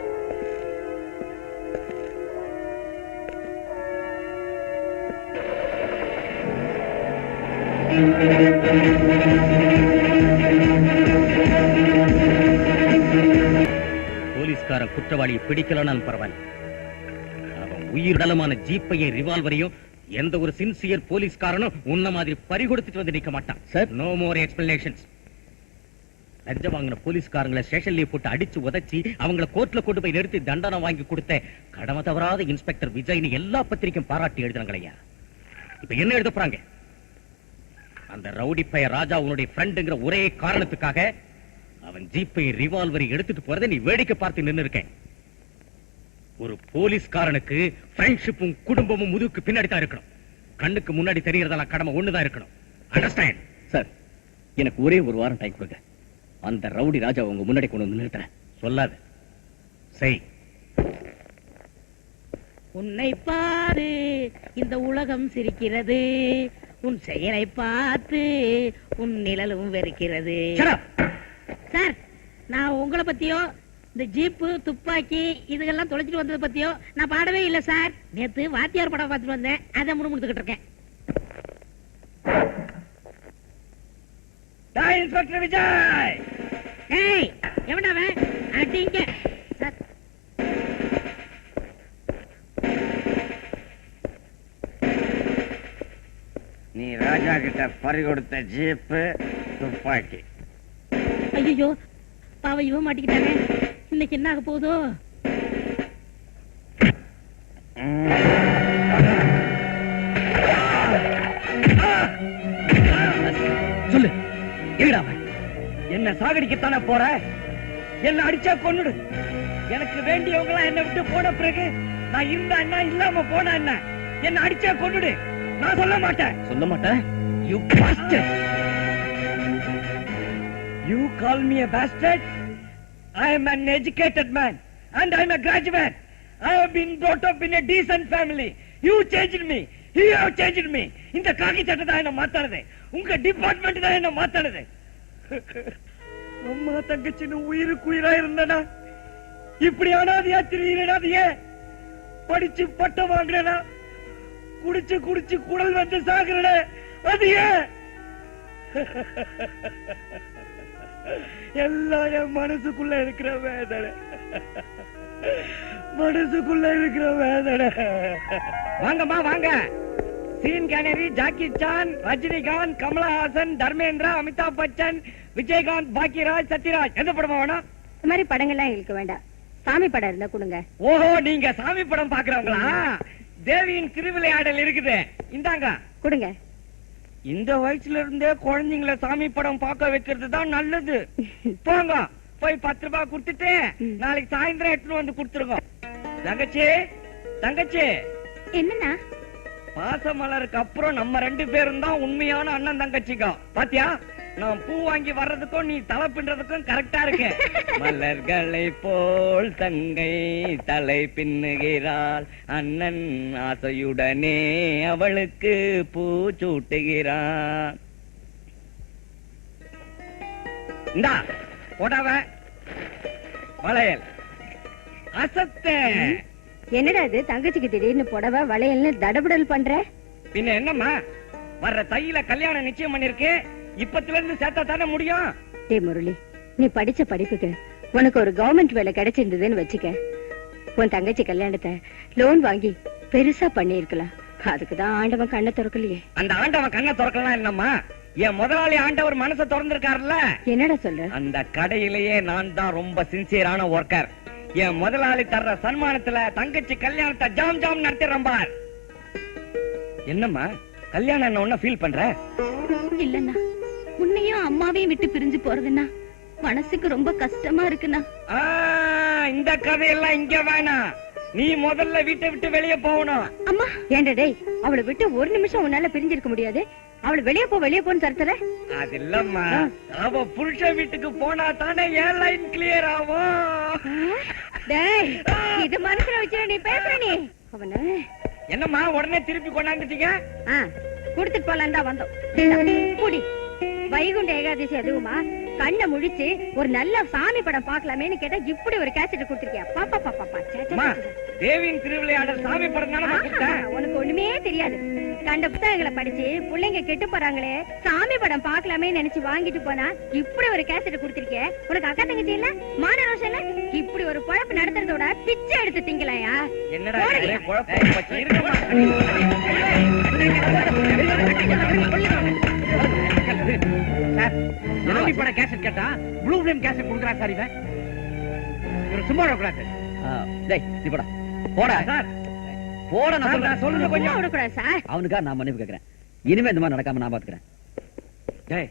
போலீஸ்காரன் குற்றவாளியை பிடிக்கலனாலும் பரவாயில்ல, அவன் உயிரிடலமான ஜீப்பையும் ரிவால்வரையும் எந்த ஒரு சின்சியர் போலீஸ்காரனும் உன்ன மாதிரி பறிகொடுத்துட்டு வந்து நிக்க மாட்டான். Sir, no more explanations. லஞ்சம் வாங்கின போலீஸ்காரங்களை ஸ்டேஷன்லயே போட்டு அடிச்சு உதைச்சி அவங்களை கோர்ட்ல கொண்டு போய் நிறுத்தி தண்டனை வாங்கி கொடுத்த கடமை தவறாத இன்ஸ்பெக்டர் விஜய்னு எல்லா பத்திரிக்கையும் பாராட்டி எழுதுறாங்களையா. இப்ப என்ன எழுத போறாங்க? அந்த ரவுடி பைய ராஜா உன்னுடைய ஃப்ரெண்டுங்கிற ஒரே காரணத்துக்காக அவன் ஜீப்பை ரிவால்வரை எடுத்துட்டு போறதை நீ வேடிக்கை பார்த்து நின்னு இருக்கேன். ஒரு போலீஸ்காரனுக்கு ஃப்ரெண்ட்ஷிப்பும் குடும்பமும் முதுகுக்கு பின்னாடி தான் இருக்கணும். கண்ணுக்கு முன்னாடி தெரியறதெல்லாம் கடமை ஒண்ணுதான் இருக்கணும். அண்டர்ஸ்டாண்ட்? சார், எனக்கு ஒரே ஒரு வாரம் டைம் கொடுங்க. அந்த ரவுடி ராஜா உங்க முன்னாடி கொண்டு வந்து நிறுத்துறேன். சொல்லாத, செய். உன்னை பாரு இந்த உலகம் சிரிக்கிறது, உன் செயலை பார்த்து உன் நிழலும் வெறுக்கிறது. சார், நான் உங்களை பத்தியோ இந்த ஜீப்பு துப்பாக்கி இதுகெல்லாம் தொலைச்சிட்டு வந்ததை பத்தியோ நான் பாடவே இல்லை சார். நேத்து வாத்தியார் படம் பார்த்துட்டு வந்தேன், அதை முணுமுணுத்துக்கிட்டு இருக்கேன். இன்ஸ்பெக்டர் விஜய்! ஏய், எவனாவன்? அடிங்க சார். நீ ராஜா கிட்ட பறி கொடுத்த ஜீப்பு துப்பாக்கி. ஐயோ, பாவ இவன் மாட்டிக்கிட்டானே, இன்னைக்கு என்ன ஆக போகுதோ? சொல்லு, எங்கடா அவன்? என்ன சாகடிக்கத்தானே போற? என்ன அடிச்சா கொன்னுடு. எனக்கு வேண்டியவங்க எல்லாம் என்ன விட்டு போன பிறகு நான் இருந்தா என்ன, இல்லாம போனா என்ன? என்ன அடிச்சா கொன்னுடு. நான் சொல்ல மாட்டேன். சொல்ல மாட்டேன்? You bastard! You call me a bastard? I am an educated man and I am a graduate. I have been brought up in a decent family. You changed me. You have changed me. இந்த காக்கி சட்டை தான் என்ன மாத்தானது. உங்க department தான் என்ன மாத்தானது. அம்மா தங்கச்சின்னு உயிருக்கு உயிரா இருந்தனா இப்படி அனாதையா திரியிடாதியே. படிச்சு பட்டம் வாங்குறேனா, குடிச்சு குடிச்சு குடல் வந்து சாகுறேன, அது ஏன்? எல்லாம் என் மனசுக்குள்ள இருக்கிற வேதனை, மனசுக்குள்ள இருக்கிற வேதனை. வாங்கம்மா வாங்க. Sean Connery, Jackie Chan, Rajinikanth, Kamal Haasan, Dharmendra, Amitabh Bachchan, Vijayakanth, Bhagyaraj, Sathyaraj. எந்த படமா வேணும்? இந்த மாதிரி படங்கள்லாம் எங்களுக்கு வேண்டாம். சாமி படம் இருந்தா கொடுங்க. ஓஹோ, நீங்க சாமி படம் பாக்குறவங்களா? தேவியின் திருவிளையாடல் இருக்குது, இந்தாங்க கொடுங்க. இந்த வயசுல இருந்தே குழந்தைங்களை சாமி படம் பார்க்க வைக்கிறது தான் நல்லது. போங்க, போய் 10 ரூபாய் கொடுத்துட்டு நாளைக்கு சாயந்தரம் எடுத்துட்டு வந்து கொடுத்துருங்க. தங்கச்சி, தங்கச்சி. என்னன்னா? பாசமலருக்கு அப்புறம் நம்ம 2 பேரும் தான் உண்மையான அண்ணன் தங்கச்சிக்கா. பாத்தியா, நான் பூ வாங்கி வர்றதுக்கும் நீ தலை பின்றதுக்கும் கரெக்டா இருக்கு. மலர்களை போல் தங்கை தலை பின்னுகிறாள், அண்ணன் ஆசையுடனே அவளுக்கு பூ சூட்டுகிறான். இந்தா போடாவ வளையல் அசத்த. என்னடா இது, தங்கச்சிக்கு திடீர்னு புடவை வளையல்னு தடபுடல் பண்ற? பின்ன என்னம்மா, வர்ற தையில கல்யாணம் நிச்சயம் பண்ணிருக்கு. இப்பத்துல இருந்து சேர்த்தா தானே முடியும். டே முரளி, நீ படிச்ச படிப்புக்கு உனக்கு ஒரு கவர்மெண்ட் வேலை கிடைச்சிருந்ததுன்னு வச்சுக்க, உன் தங்கச்சி கல்யாணத்தை லோன் வாங்கி பெருசா பண்ணி இருக்கலாம். அதுக்குதான் ஆண்டவன் கண்ணை திறக்கலையே. அந்த ஆண்டவன் கண்ணை திறக்கலாம் என்னம்மா, என் முதலாளி ஆண்டவர் மனசை திறந்திருக்காருல்ல. என்னடா சொல்ற? அந்த கடையிலேயே நான் தான் ரொம்ப சின்சியரான ஒர்க்கர். என் முதலாளி தர்ற சன்மானத்துல தங்கச்சி கல்யாணத்தை ஜாம் ஜாம் நடத்திடுறேன் பார். என்னம்மா, கல்யாணம் என்ன ஒண்ணு ஃபீல் பண்ற? இல்லண்ணா, உன்னையும் அம்மாவையும் விட்டு பிரிஞ்சு போறதுன்னா மனசுக்கு ரொம்ப கஷ்டமா இருக்குண்ணா. இந்த கதையெல்லாம் இங்க வேணாம். நீ முதல்ல வீட்டை விட்டு வெளியே போகணும். அம்மா, ஏன்டா டேய், அவளை விட்டு ஒரு நிமிஷம் உன்னால பிரிஞ்சிருக்க முடியாது. அவளை வெளியே போன்னு தரத்துல. அது இல்லம்மா, அவ புருஷ வீட்டுக்கு போனா தானே ஏன் லைன் கிளியர் ஆகும். டேய், இது மனசுல வச்சு நீ பேசுற நீ. அவன என்னம்மா உடனே திருப்பி கொண்டாந்துட்டீங்க? குடுத்துட்டு போலாம் தான் வந்தோம். கூடி வைகுண்ட ஏகாதசி அதுவுமா கண்ணை முழிச்சு ஒரு நல்ல சாமி படம் பாக்கலாமேன்னு கேட்டா இப்படி ஒரு கேசட் கொடுத்திருக்கியா? பாப்பா பாப்பா தேவியின் திருவிளையாடல் சாமி படம் தானே. உனக்கு ஒண்ணுமே தெரியாது. தெரியாது. கண்ட புத்தகங்களை படிச்சு பிள்ளைங்க கெட்டு போறாங்களே, சாமி படம் பாக்கலாமே நினைச்சு வாங்கிட்டு போனா இப்படி ஒரு கேசட் கொடுத்திருக்க. உனக்கு அக்கா தங்கச்சி இல்ல, மான ரோஷம் இல்ல, இப்படி ஒரு குழப்பம் நடத்துறதோட பிச்சை எடுத்து திங்கலையா? என்னடா குழப்பம் வச்சு இருக்கமா? சார், பட கேசட் கேட்டா ப்ளூ ஃபிலிம் கேசட் கொடுக்குறா சார். இவன் சும்மா விடக்கூடாது. டேய் நீ போடா போடா சார், போட. நான் சொல்லுங்க கொஞ்சம் விடக்கூடாது சார். அவனுக்கா நான் மன்னிப்பு கேட்கிறேன். இனிமே இந்த மாதிரி நடக்காம நான் பாத்துக்கிறேன். டேய்,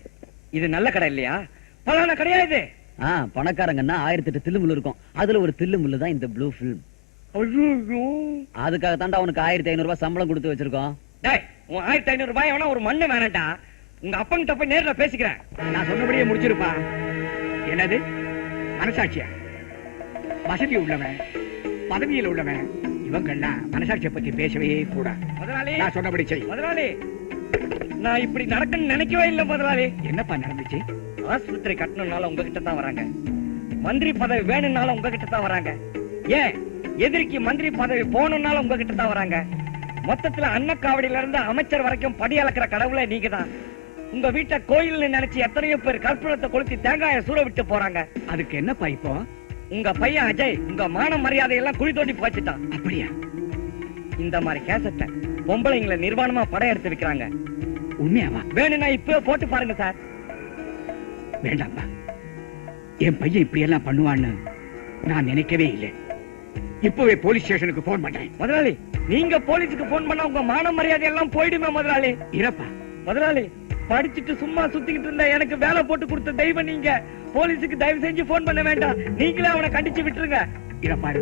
இது நல்ல கடை இல்லையா? பலான கடையா இது? பணக்காரங்கன்னா 1008 தில்லு முள்ளு இருக்கும். அதுல ஒரு தில்லு முள்ளு தான் இந்த ப்ளூ ஃபிலிம். அதுக்காக தாண்டா அவனுக்கு 1500 ரூபாய் சம்பளம் கொடுத்து வச்சிருக்கோம். டேய், உன் 1500 ரூபாய் எவனா ஒரு மண்ணு வேணாண்டா. உங்க அப்பங்கிட்ட போய் நேர்ல பேசிக்கிறேன். நான் சொன்னபடியே முடிச்சிருப்பா. என்னது மனசாட்சியா? வசதி உள்ளவன், பதவியில் உள்ளவன், இவங்கெல்லாம் மனசாட்சியை பத்தி பேசவே கூடாது. முதலாளி, நான் சொன்னபடி செய். முதலாளி, நான் இப்படி நடக்குன்னு நினைக்கவே இல்லை முதலாளி. என்னப்பா நடந்துச்சு? ஆஸ்பத்திரி கட்டணும்னால உங்ககிட்ட தான் வராங்க. மந்திரி பதவி வேணும்னாலும் உங்ககிட்ட தான் வராங்க. ஏன் எதிரிக்கு மந்திரி பதவி போகணும்னாலும் உங்ககிட்ட தான் வராங்க. மொத்தத்துல அன்னக்காவடியில இருந்து அமைச்சர் வரைக்கும் படி அளக்கிற கடவுளை நீங்க தான். உங்க வீட்டை கோயில்னு நினைச்சு எத்தனையோ பேர் கற்பூரத்தை கொளுத்தி தேங்காய சூற விட்டு போறாங்க. அதுக்கு என்னப்பா இப்போ? உங்க பையன் அஜய் உங்க மான மரியாதையெல்லாம் குழி தோண்டி போச்சுட்டான். அப்படியா? இந்த மாதிரி கேசட்ட பொம்பளைங்களை நிர்வாணமா படம் எடுத்து வைக்கிறாங்க. உண்மையாவா? வேணும்னா இப்ப போட்டு பாருங்க சார். வேண்டாம்ப்பா, என் பையன் இப்படி எல்லாம் பண்ணுவான்னு நான் நினைக்கவே இல்லை. இப்பவே போலீஸ் ஸ்டேஷனுக்கு போன் பண்றேன். முதலாளி, நீங்க போலீஸுக்கு போன் பண்ணா உங்க மான மரியாதை எல்லாம் போயிடுமே முதலாளி. இறப்பா முதலாளி, படிச்சுட்டு சும்மா சுத்திக்கிட்டு இருந்த எனக்கு வேலை போட்டு கொடுத்த தெய்வம் நீங்க. போலீஸுக்கு தயவு செஞ்சு போன் பண்ண வேண்டாம். நீங்களே அவனை கண்டிச்சு விட்டுருங்க. இறப்பாரு,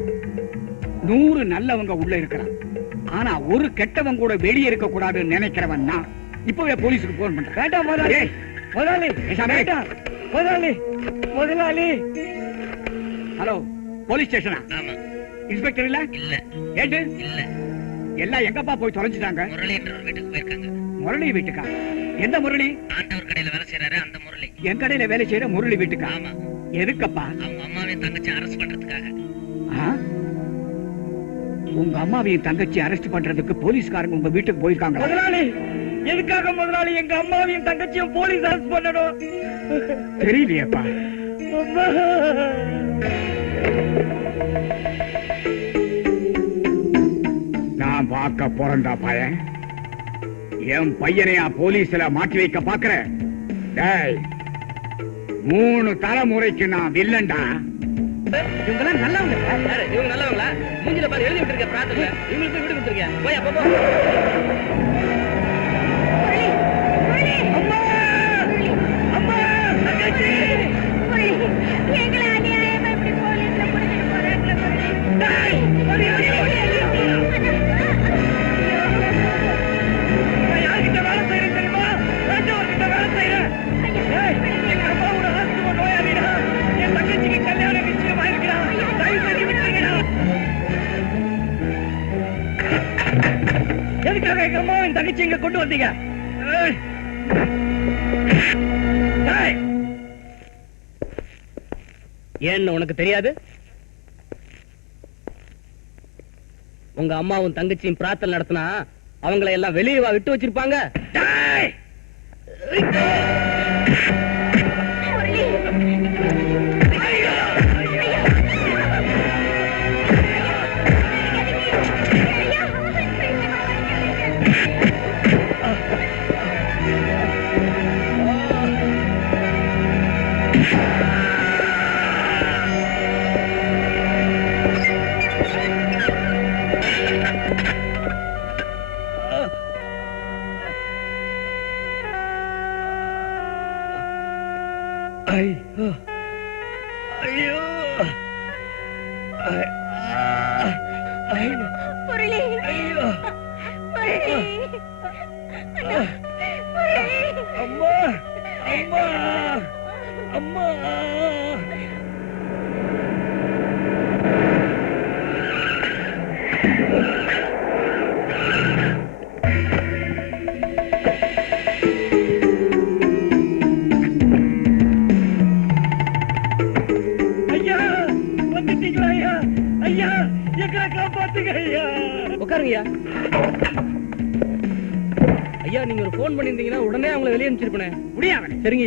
100 நல்லவங்க உள்ள இருக்கிறான். ஆனா ஒரு கெட்டவன் கூட வெளியே இருக்க கூடாதுன்னு நினைக்கிறவன் நான். இப்பவே போலீஸுக்கு போன் பண்றேன். வேண்டாம் முதலாளி. முதலாளி வேண்டாம். முதலாளி, முதலாளி. Hello, police ஸ்டேஷனா? இன்ஸ்பெக்டர் இல்ல? இல்ல. ஏட்டு? இல்ல. எல்லாம் எங்கப்பா போய் தொலைஞ்சிட்டாங்க? முரளி என்ற ஒரு வீட்டுக்கு போயிருக்காங்க. முரளி வீட்டுக்கா? எந்த முரளி? ஆண்டவர் கடையில வேலை செய்யறாரு அந்த முரளி. என் கடையில வேலை செய்யற முரளி வீட்டுக்கா? ஆமா. எதுக்கப்பா? அவங்க அம்மாவையும் தங்கச்சி அரெஸ்ட் பண்றதுக்காக. உங்க அம்மாவையும் தங்கச்சி அரெஸ்ட் பண்றதுக்கு போலீஸ்காரங்க உங்க வீட்டுக்கு போயிருக்காங்க. முதலாளி, எதுக்காக முதலாளி எங்க அம்மாவையும் தங்கச்சியும் போலீஸ் அரெஸ்ட் பண்ணணும்? தெரியலையப்பா. நான் பார்க்க போறேன்டா பையன். என் பையனையா போலீஸ்ல மாட்டி வைக்க பாக்குறேன்? டேய், 3 தலைமுறைக்கு நான் வில்லன்டா. இவங்க எல்லாம் நல்லவங்க. இவங்க நல்லவங்களா? மூஞ்சில பாரு எழுதி விட்டுருக்க பிரார்த்தனை. இவங்களுக்கு வீடு கொடுத்துருக்கேன். போய் அப்போ அம்மா, அம்மா, தங்கச்சி. எங்களை அநியாயமா இப்படி போலீஸ்ல புடிச்சிட்டு போறாங்களே. டேய், ஓடி ஓடி ஓடி. நான் யார்கிட்ட வேலை செய்யறேன் தெரியுமா? ராஜாவர்கிட்ட வேலை செய்யறேன். எங்க அம்மா ஒரு ஆஸ்துவ நோயாளிடா. என் தங்கச்சிக்கு கல்யாணம் நிச்சயமா இருக்கிறா. தயவு செஞ்சு விட்டுருங்கடா. எதுக்காக எங்க அம்மாவின் தங்கச்சி இங்க கொண்டு வந்தீங்க? ஏன்னு உனக்கு தெரியாது? உங்க அம்மாவும் தங்கச்சியும் பிரார்த்தனை நடத்தினா அவங்களை எல்லாம் வெளியே விட்டு வச்சிருப்பாங்க. ஐயா நீங்க ஒரு போன் பண்ணிருந்தீங்கன்னா உடனே அவங்களை வெளியே அனுப்பிச்சிருப்பேனே. முடியாது. சரிங்க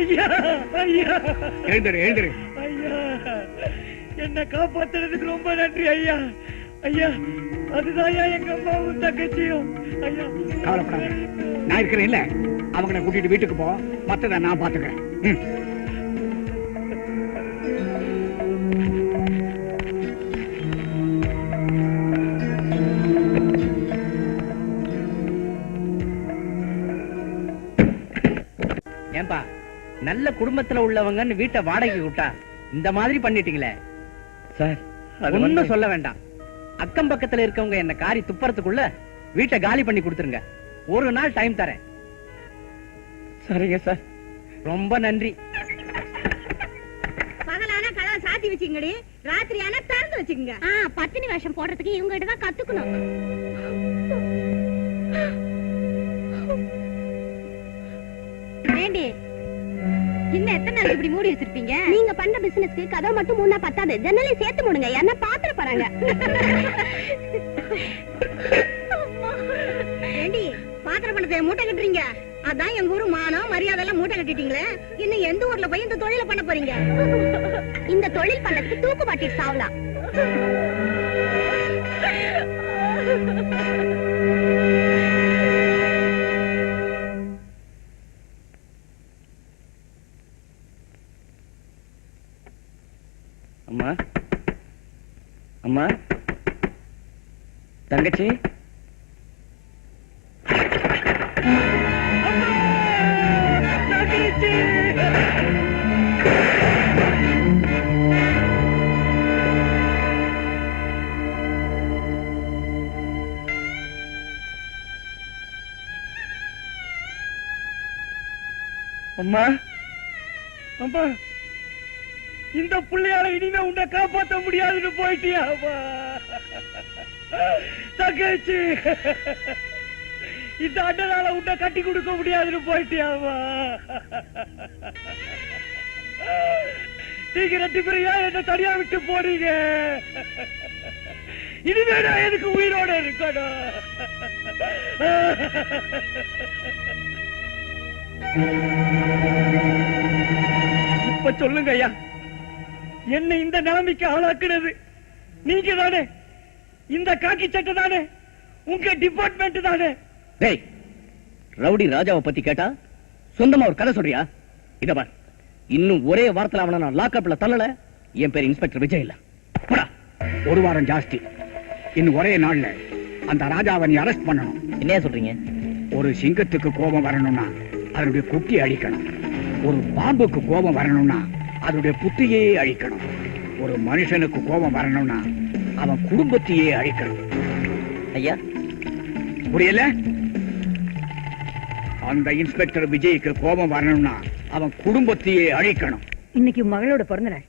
ஐயா. ஐயா எழுந்துரு எழுந்துரு. ஐயா என்ன காப்பாத்துறதுக்கு ரொம்ப நன்றி ஐயா. ஐயா அதுதான் எங்க அம்மாவும் தங்கச்சியும். ஐயா கவலைப்படாத, நான் இருக்கிறேன் இல்ல. அவங்களை கூட்டிட்டு வீட்டுக்கு போ, மத்தத நான் பாத்துக்கிறேன். ஏன்பா நல்ல குடும்பத்துல உள்ளவங்கன்னு வீட்டை வாடகைக்கு விட்டா இந்த மாதிரி பண்ணிட்டீங்களே சார். ஒண்ணும் சொல்ல வேண்டாம். அக்கம் பக்கத்துல இருக்கவங்க என்ன காரி துப்புறதுக்குள்ள வீட்டை காலி பண்ணி கொடுத்துருங்க. ஒரு நாள் டைம் தரேன். சரிங்க சார். ரொம்ப நன்றி. பகலான கதவை சாத்தி வச்சுங்கடி, ராத்திரியான திறந்து வச்சுக்கங்க. பத்தினி வேஷம் போடுறதுக்கு இவங்க கிட்ட தான் கத்துக்கணும். ஏண்டி இன்னும் எத்தனை நாள் இப்படி மூடி வச்சிருப்பீங்க? நீங்க பண்ண பிசினஸ்க்கு கதவு மட்டும் மூணா பத்தாது, ஜன்னலையும் சேர்த்து மூடுங்க, என்ன பாத்திர போறாங்க. ஏண்டி பாத்திர பணத்தை மூட்டை கட்டுறீங்க? அதான் எங்க ஊரு மானம் மரியாதை எல்லாம் மூட்டை கட்டிட்டீங்களே. இன்னும் எந்த ஊர்ல போய் இந்த தொழில பண்ண போறீங்க? இந்த தொழில் பண்றதுக்கு தூக்கு மாட்டி சாவலாம். அம்மா அம்மா தங்கச்சி. அம்மா அம்மா இந்த பிள்ளையால இனிமே உன்னை காப்பாற்ற முடியாதுன்னு போயிட்டியா தங்கச்சி? இந்த அண்ணனால உன்னை கட்டி கொடுக்க முடியாதுன்னு போயிட்டியாவா? நீங்க ரெண்டு பேரும் ஏன் என்ன தனியா விட்டு போறீங்க? இனிமே நான் எனக்கு உயிரோட இருக்கணும். இப்ப சொல்லுங்க ஐயா, என்ன இந்த நிலைமைக்கு ஆளாக்குறது நீங்க தானே? இந்த காக்கி சட்டை தானே? உங்க டிபார்ட்மெண்ட் தானே? டேய், ரவுடி ராஜாவை பத்தி கேட்டா சொந்தமா ஒரு கதை சொல்றியா? இத பார், இன்னும் ஒரே வாரத்துல அவனை நான் லாக்அப்ல தள்ளல, என் பேர் இன்ஸ்பெக்டர் விஜய் இல்ல. ஒரு வாரம் ஜாஸ்தி. இன்னும் ஒரே நாள்ல அந்த ராஜாவை நீ அரெஸ்ட் பண்ணணும். என்ன சொல்றீங்க? ஒரு சிங்கத்துக்கு கோபம் வரணும்னா அதனுடைய குட்டி அழிக்கணும். ஒரு பாம்புக்கு கோபம் வரணும்னா அதனுடைய புத்தியே அழிக்கணும். ஒரு மனுஷனுக்கு கோபம் வரணும்னா அவன் குடும்பத்தையே அழிக்கணும். ஐயா புரியல? அந்த இன்ஸ்பெக்டர் விஜய்க்கு கோபம் வரணும்னா அவன் குடும்பத்தையே அழிக்கணும். இன்னைக்கு மகளோட பிறந்த நாள்,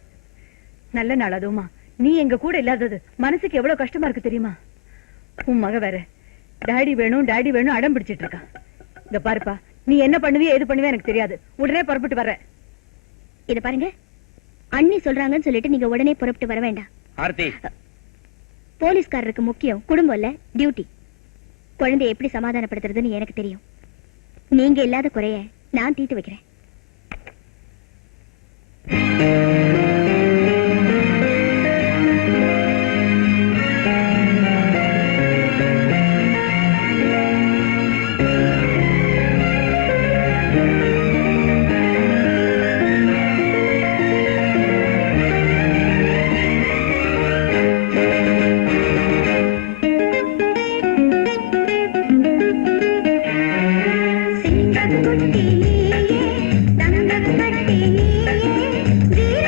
நல்ல நாள். அதுவுமா நீ எங்க கூட இல்லாதது மனசுக்கு எவ்வளவு கஷ்டமா இருக்கு தெரியுமா? உன் மக வேற டாடி வேணும் டாடி வேணும் அடம் பிடிச்சிட்டு இருக்கான். இத பாருப்பா, நீ என்ன பண்ணுவியோ எது பண்ணுவியோ எனக்கு தெரியாது. உடனே புறப்பட்டு வர்ற. இத பாருங்க, அண்ணி சொல்றாங்கன்னு சொல்லிட்டு நீங்க உடனே புறப்பட்டு வர வேண்டாம். ஆர்த்தி, போலீஸ்காரருக்கு முக்கியம் குடும்பம் இல்ல, டியூட்டி. குழந்தைய எப்படி சமாதானப்படுத்துறதுன்னு எனக்கு தெரியும். நீங்க இல்லாத குறைய நான் தீர்த்து வைக்கிறேன். வீர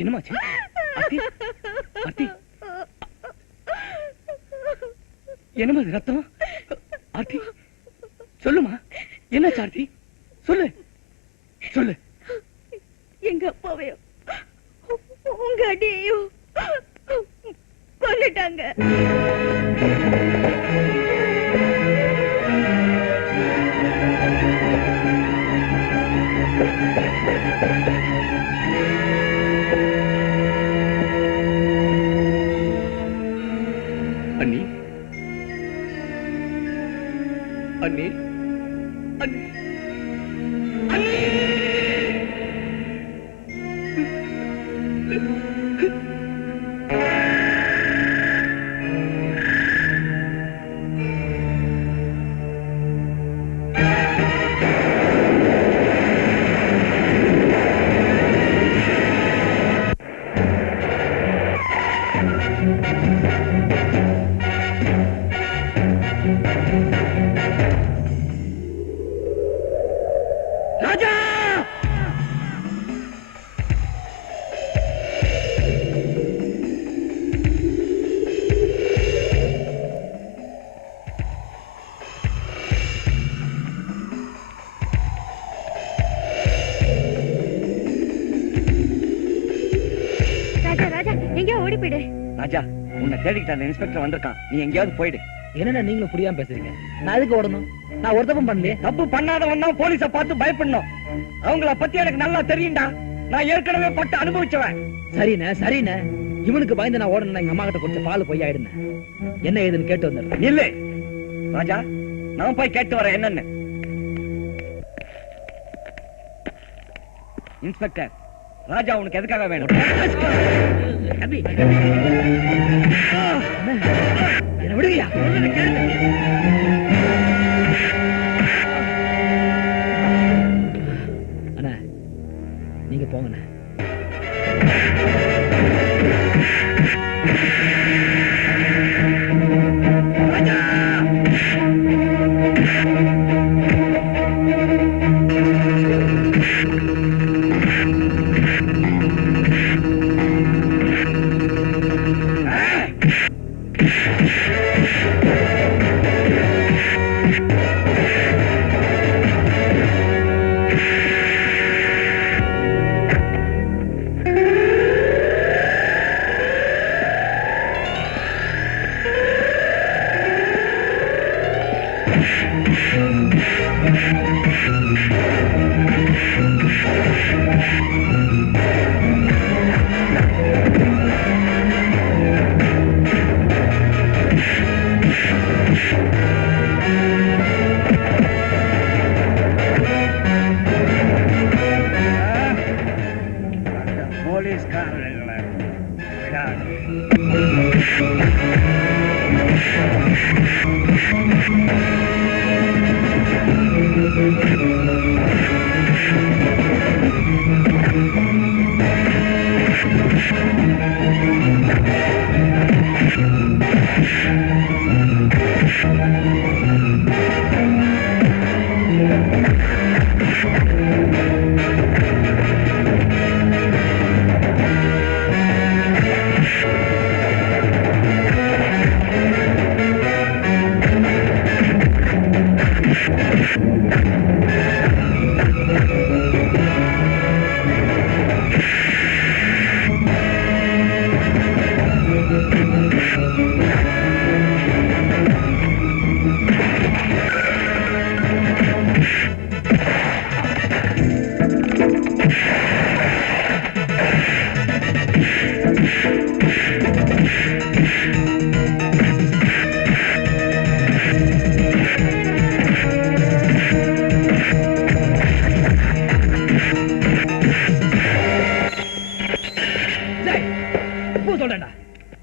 என்னமாச்சு ஆர்த்தி? ஆர்த்தி என்னமா இது ரத்தம்? ஆர்த்தி சொல்லுமா, என்னாச்சு ஆர்த்தி? சொல்லு சொல்லு. எங்க அப்பாவையும் உங்க அடியையும் கொன்னுட்டாங்க. தம்பி. ராஜா! ராஜா ராஜா எங்கேயோ ஓடி போயிடு. ராஜா, உன்னை தேடிக்கிட்ட அந்த இன்ஸ்பெக்டர் வந்திருக்கான். நீ எங்கேயாவது போயிடு. என்னடா நீங்களும் புரியாம பேசுறீங்க? நான் எதுக்கு ஓடணும்? நான் ஒரு தப்பும் பண்ணலையே. தப்பு பண்ணாதவன் தான் போலீஸ பார்த்து பயப்படணும். அவங்கள பத்தி எனக்கு நல்லா தெரியும்டா. நான் ஏற்கனவே பட்டு அனுபவிச்சவன். சரிண்ணே சரிண்ணே. இவனுக்கு பயந்து நான் ஓடணும். எங்க அம்மா கிட்ட கொஞ்சம் பால் போய் ஆயிடுனேன். என்ன ஏதுன்னு கேட்டு வந்துடுறேன். இல்ல ராஜா, நான் போய் கேட்டு வரேன் என்னன்னு. இன்ஸ்பெக்டர், ராஜா உனக்கு எதுக்காக வேணும்? என்ன விடுவியா? அண்ணா நீங்க போங்கண்ணே.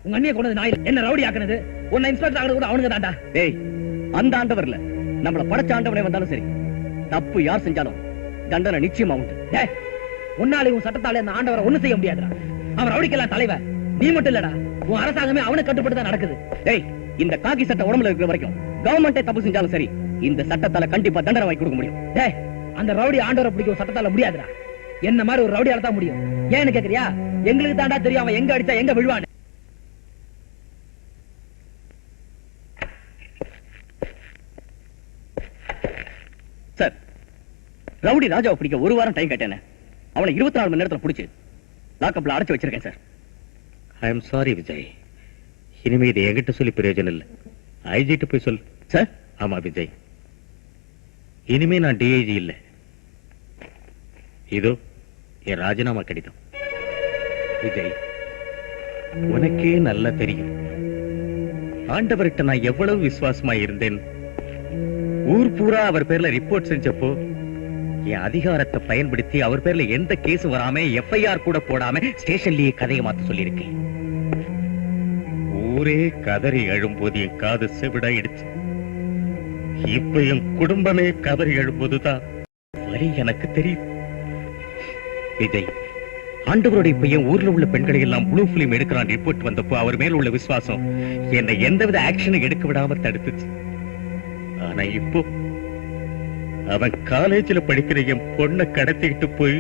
உங்க அண்ணியை கொண்டது நான் இல்ல. என்ன ரவுடி ஆக்குனது உன்னை இன்ஸ்பெக்டர் ஆகுறது கூட அவனுங்க தாண்டா. டேய், அந்த ஆண்டவர் இல்ல, நம்மள படைச்ச ஆண்டவனே வந்தாலும் சரி, தப்பு யார் செஞ்சாலும் தண்டனை நிச்சயமா உண்டு. டேய், உன்னாலே உன் சட்டத்தாலே அந்த ஆண்டவரை ஒண்ணு செய்ய முடியாதுடா. அவன் ரவுடிக்கெல்லாம் தலைவர் நீ மட்டும் இல்லடா, உன் அரசாங்கமே அவனுக்கு கட்டுப்பட்டு தான் நடக்குது. டேய், இந்த காக்கி சட்டை உடம்புல இருக்கிற வரைக்கும் கவர்மெண்டே தப்பு செஞ்சாலும் சரி, இந்த சட்டத்தால கண்டிப்பா தண்டனை வாங்கி கொடுக்க முடியும். டேய், அந்த ரவுடி ஆண்டவரை பிடிக்கும் சட்டத்தால முடியாதுடா. என்ன மாதிரி ஒரு ரவுடியால தான் முடியும். ஏன்னு கேக்குறியா? எங்களுக்கு தாண்டா தெரியும் அவன் எங்க அடிச்சா எங்க விழுவான்னு. சார், ரவுடி ராஜாவை பிடிக்க ஒரு வாரம் டைம் கேட்டேன். அவனை 24 மணி நேரத்துல பிடிச்சு லாக்கப்ல அடைச்சு வச்சிருக்கேன் sir. I am sorry Vijay, இனிமே இதை என்கிட்ட சொல்லி பிரயோஜனம் இல்லை. ஐஜிட்டு போய் சொல்லு. சார்? ஆமா விஜய், இனிமே நான் டிஐஜி இல்லை. இதோ என் ராஜினாமா கடிதம். விஜய், உனக்கே நல்லா தெரியும் ஆண்டவர்கிட்ட நான் எவ்வளவு விசுவாசமா இருந்தேன். ஊர் பூரா அவர் பேர்ல ரிப்போர்ட் செஞ்சப்போ என் அதிகாரத்தை பயன்படுத்தி அவர் பேர்ல எந்த கேஸும் வராம எஃப்ஐஆர் கூட போடாம ஸ்டேஷன்லயே கதையை மாத்த சொல்லியிருக்கேன். ஊரே கதறி எழும்போது என் காது செவிடாயிடுச்சு. இப்ப என் குடும்பமே கதறி எழும்போதுதான் வலி எனக்கு தெரியும். விஜய், ஆண்டவருடைய பையன் ஊர்ல உள்ள பெண்களை எல்லாம் ப்ளூ பிலிம் எடுக்கிறான் ரிப்போர்ட் வந்தப்போ அவர் மேல உள்ள விசுவாசம் என்னை எந்தவித ஆக்ஷனும் எடுக்க விடாம தடுத்துச்சு. ஆனா இப்போ அவன் காலேஜ்ல படிக்கிற என் பொண்ணை கடத்திக்கிட்டு போய்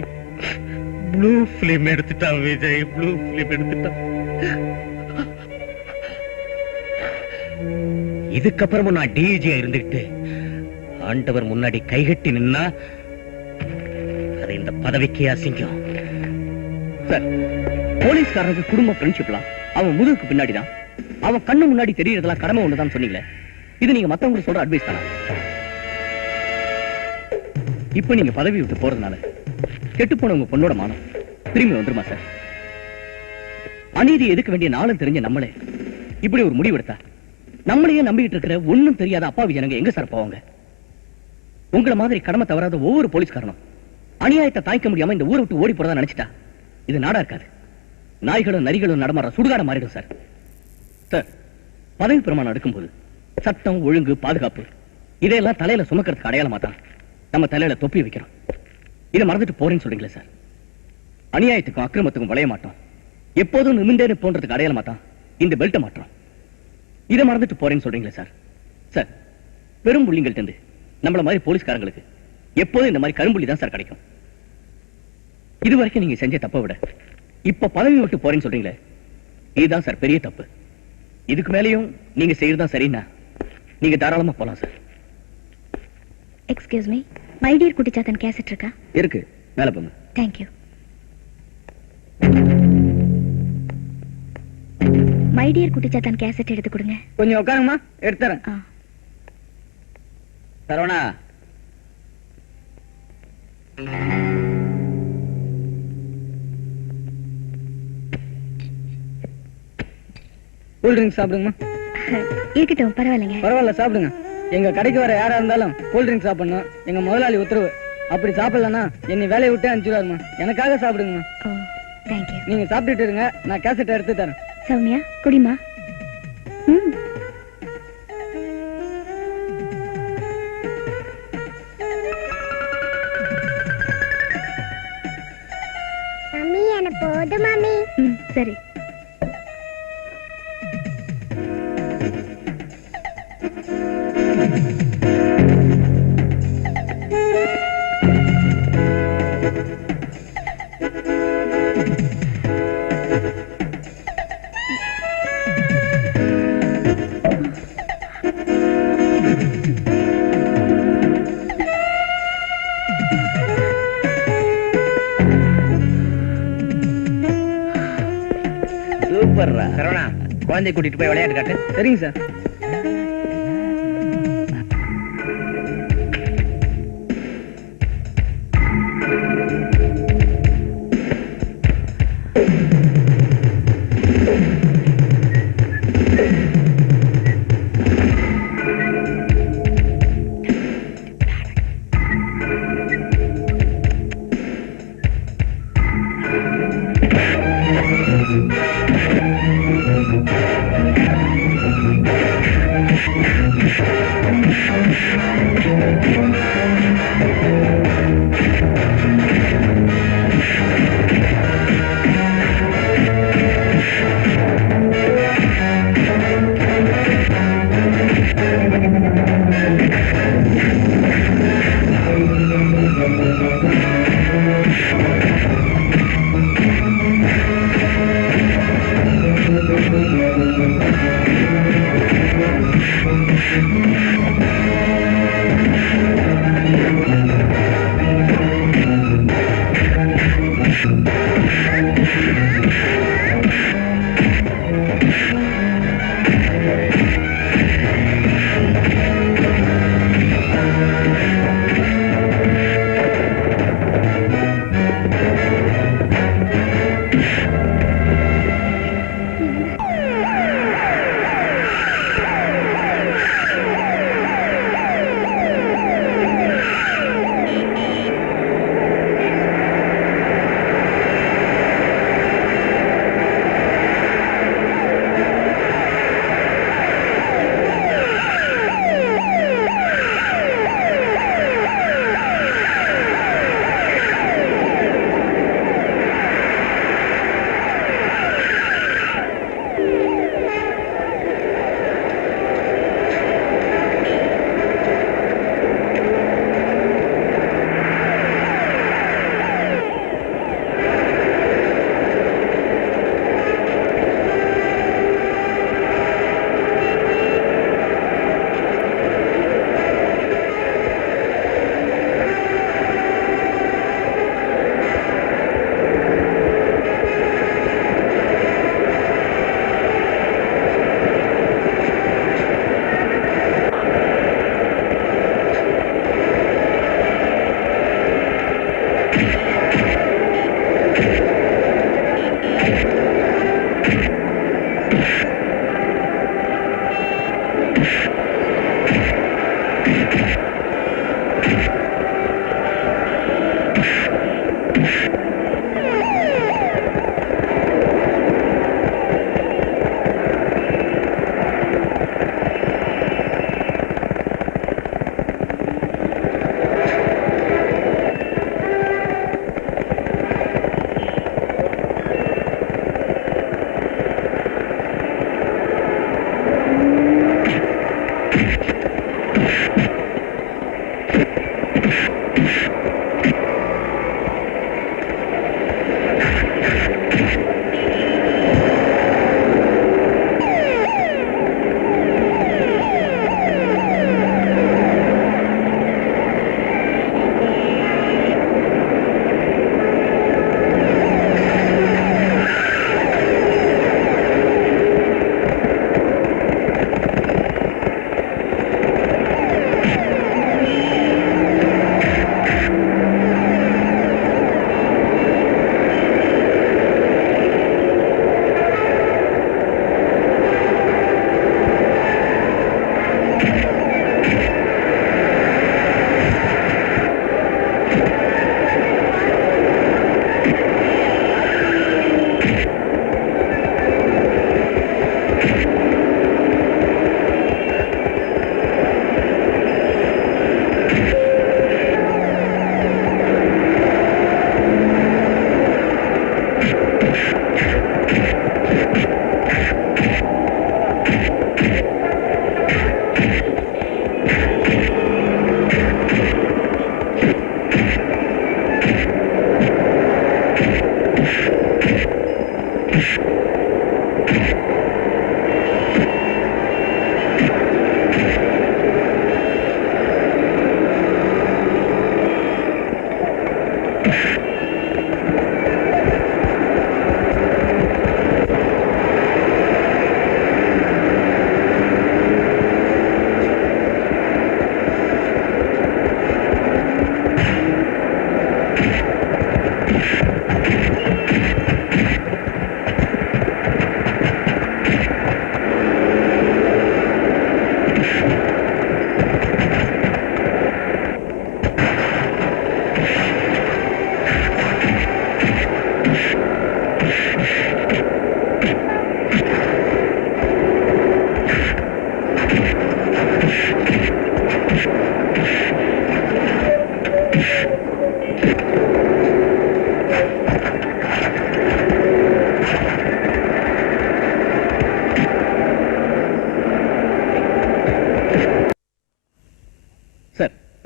ப்ளூ பிலிம் எடுத்துட்டான். விஜய், ப்ளூ பிலிம் எடுத்துட்டான். இதுக்கப்புறமும் நான் டிஜியா இருந்துகிட்டு ஆண்டவர் முன்னாடி கைகட்டி நின்னா அது இந்த பதவிக்கே அசிங்கம். சார், போலீஸ்காரனுக்கு குடும்ப ஃப்ரெண்ட்ஷிப்லாம் அவன் முதுகுக்கு பின்னாடிதான், அவன் கண்ணு முன்னாடி தெரியறதெல்லாம் கடமை ஒண்ணுதான் சொன்னீங்களே, இது நீங்க மத்தவங்களுக்கு சொல்ற அட்வைஸ் தானா? இப்ப நீங்க பதவி விட்டு போறதுனால கெட்டு போன உங்க பொண்ணோட மானம் திரும்பி வந்துருமா சார்? அநீதி எதுக்க வேண்டிய நாளும் தெரிஞ்ச நம்மளே இப்படி ஒரு முடிவு எடுத்தா நம்மளையே நம்பிக்கிட்டு இருக்கிற ஒண்ணும் தெரியாத அப்பாவி ஜனங்க எங்க சார் போவாங்க? உங்களை மாதிரி கடமை தவறாத ஒவ்வொரு போலீஸ்காரனும் அநியாயத்தை தாய்க்க முடியாம இந்த ஊரை விட்டு ஓடி போறதா நினைச்சிட்டா இது நாடா இருக்காது. நாய்களும் நரிகளும் நடமாற சுடுகாட மாறிடும் சார். சார், பதவி பிரமாணம் எடுக்கும்போது சட்டம், ஒழுங்கு, பாதுகாப்பு இதையெல்லாம் தலையில சுமக்கிறதுக்கு அடையாளமா தான் நம்ம தலையில தொப்பி வைக்கிறோம். இதை மறந்துட்டு போறேன்னு சொல்றீங்களே சார். அநியாயத்துக்கும் அக்கிரமத்துக்கும் வளைய மாட்டோம், எப்போதும் நிமிந்தேன்னு போன்றதுக்கு அடையாளமா தான் இந்த பெல்ட்டை மாற்றோம். இதை மறந்துட்டு போறேன்னு சொல்றீங்களே சார். சார், பெரும் புள்ளிங்கள்ட்ட இருந்து நம்மள மாதிரி போலீஸ்காரங்களுக்கு எப்போதும் இந்த மாதிரி கரும்புள்ளி தான் சார் கிடைக்கும். இது வரைக்கும் நீங்க செஞ்ச தப்பை விட இப்ப பதவி விட்டு போறேன்னு சொல்றீங்களே, இதுதான் சார் பெரிய தப்பு. இதுக்கு மேலேயும் நீங்க செய்யறதா சரின்னா நீங்க தாராளமா போலாம் sir. Excuse me, my dear Kuttichathan cassette இருக்கா? இருக்கு, மேல போங்க. Thank you. My dear Kuttichathan cassette எடுத்து கொடுங்க. கொஞ்சம் உட்காருங்கம்மா, எடுத்துறேன். சரவணா, கூல் ட்ரிங்க்ஸ் சாப்பிடுங்கம்மா. இருக்கட்டும், பரவாயில்லைங்க. பரவாயில்ல, சாப்பிடுங்க. எங்க கடைக்கு வர யாரா இருந்தாலும் கூல் ட்ரிங்க்ஸ் சாப்பிடணும். எங்க முதலாளி உத்தரவு. அப்படி சாப்பிடலன்னா என்னை வேலையை விட்டு அனுப்பிச்சுடாருமா. எனக்காக சாப்பிடுங்கம்மா. ஓ, தேங்க் யூ. நீங்க சாப்பிட்டுட்டு இருங்க, நான் கேசட் எடுத்து தரேன். சௌமியா, குடிமா. மம்மி, எனக்கு போதும் மம்மி. சரி. சூப்பர்ரா. சரவணா, குழந்தை கூட்டிட்டு போய் விளையாட்டு காட்டு. சரிங்க சார்.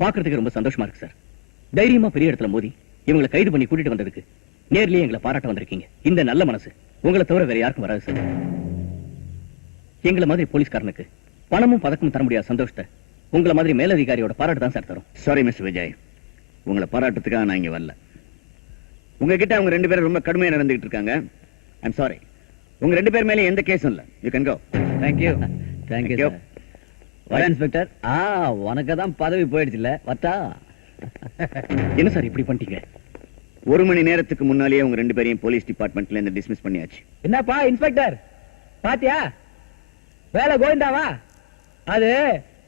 பாக்குறதுக்கு ரொம்ப சந்தோஷமா இருக்கு சார். தைரியமா பெரிய இடத்துல மோதி இவங்களை கைது பண்ணி கூட்டிட்டு வந்ததுக்கு நேர்லயே எங்களை பாராட்ட வந்திருக்கீங்க. இந்த நல்ல மனசு உங்களை தவிர வேற யாருக்கும் வராது சார். எங்களை மாதிரி போலீஸ்காரனுக்கு பணமும் பதக்கமும் தர முடியாத சந்தோஷத்தை உங்களை மாதிரி மேலதிகாரியோட பாராட்டு தான் சார் தரும். சாரி மிஸ்டர் விஜய், உங்களை பாராட்டுறதுக்காக நான் இங்க வரல. உங்ககிட்ட அவங்க ரெண்டு பேரும் ரொம்ப கடுமையா நடந்துகிட்டு இருக்காங்க. I'm sorry. உங்க ரெண்டு பேர் மேலே எந்த கேஸும் இல்ல. You can go. Thank you. Thank you. வர இன்ஸ்பெக்டர். உனக்கு தான் பதவி போயிடுச்சுல, வட்டா. என்ன சார் இப்படி பண்ணிட்டீங்க? ஒரு மணி நேரத்துக்கு முன்னாலேயே உங்க ரெண்டு பேரையும் போலீஸ் டிபார்ட்மெண்ட்ல இருந்து டிஸ்மிஸ் பண்ணியாச்சு. என்னப்பா இன்ஸ்பெக்டர், பாத்தியா வேலை கோவிந்தாவா? அது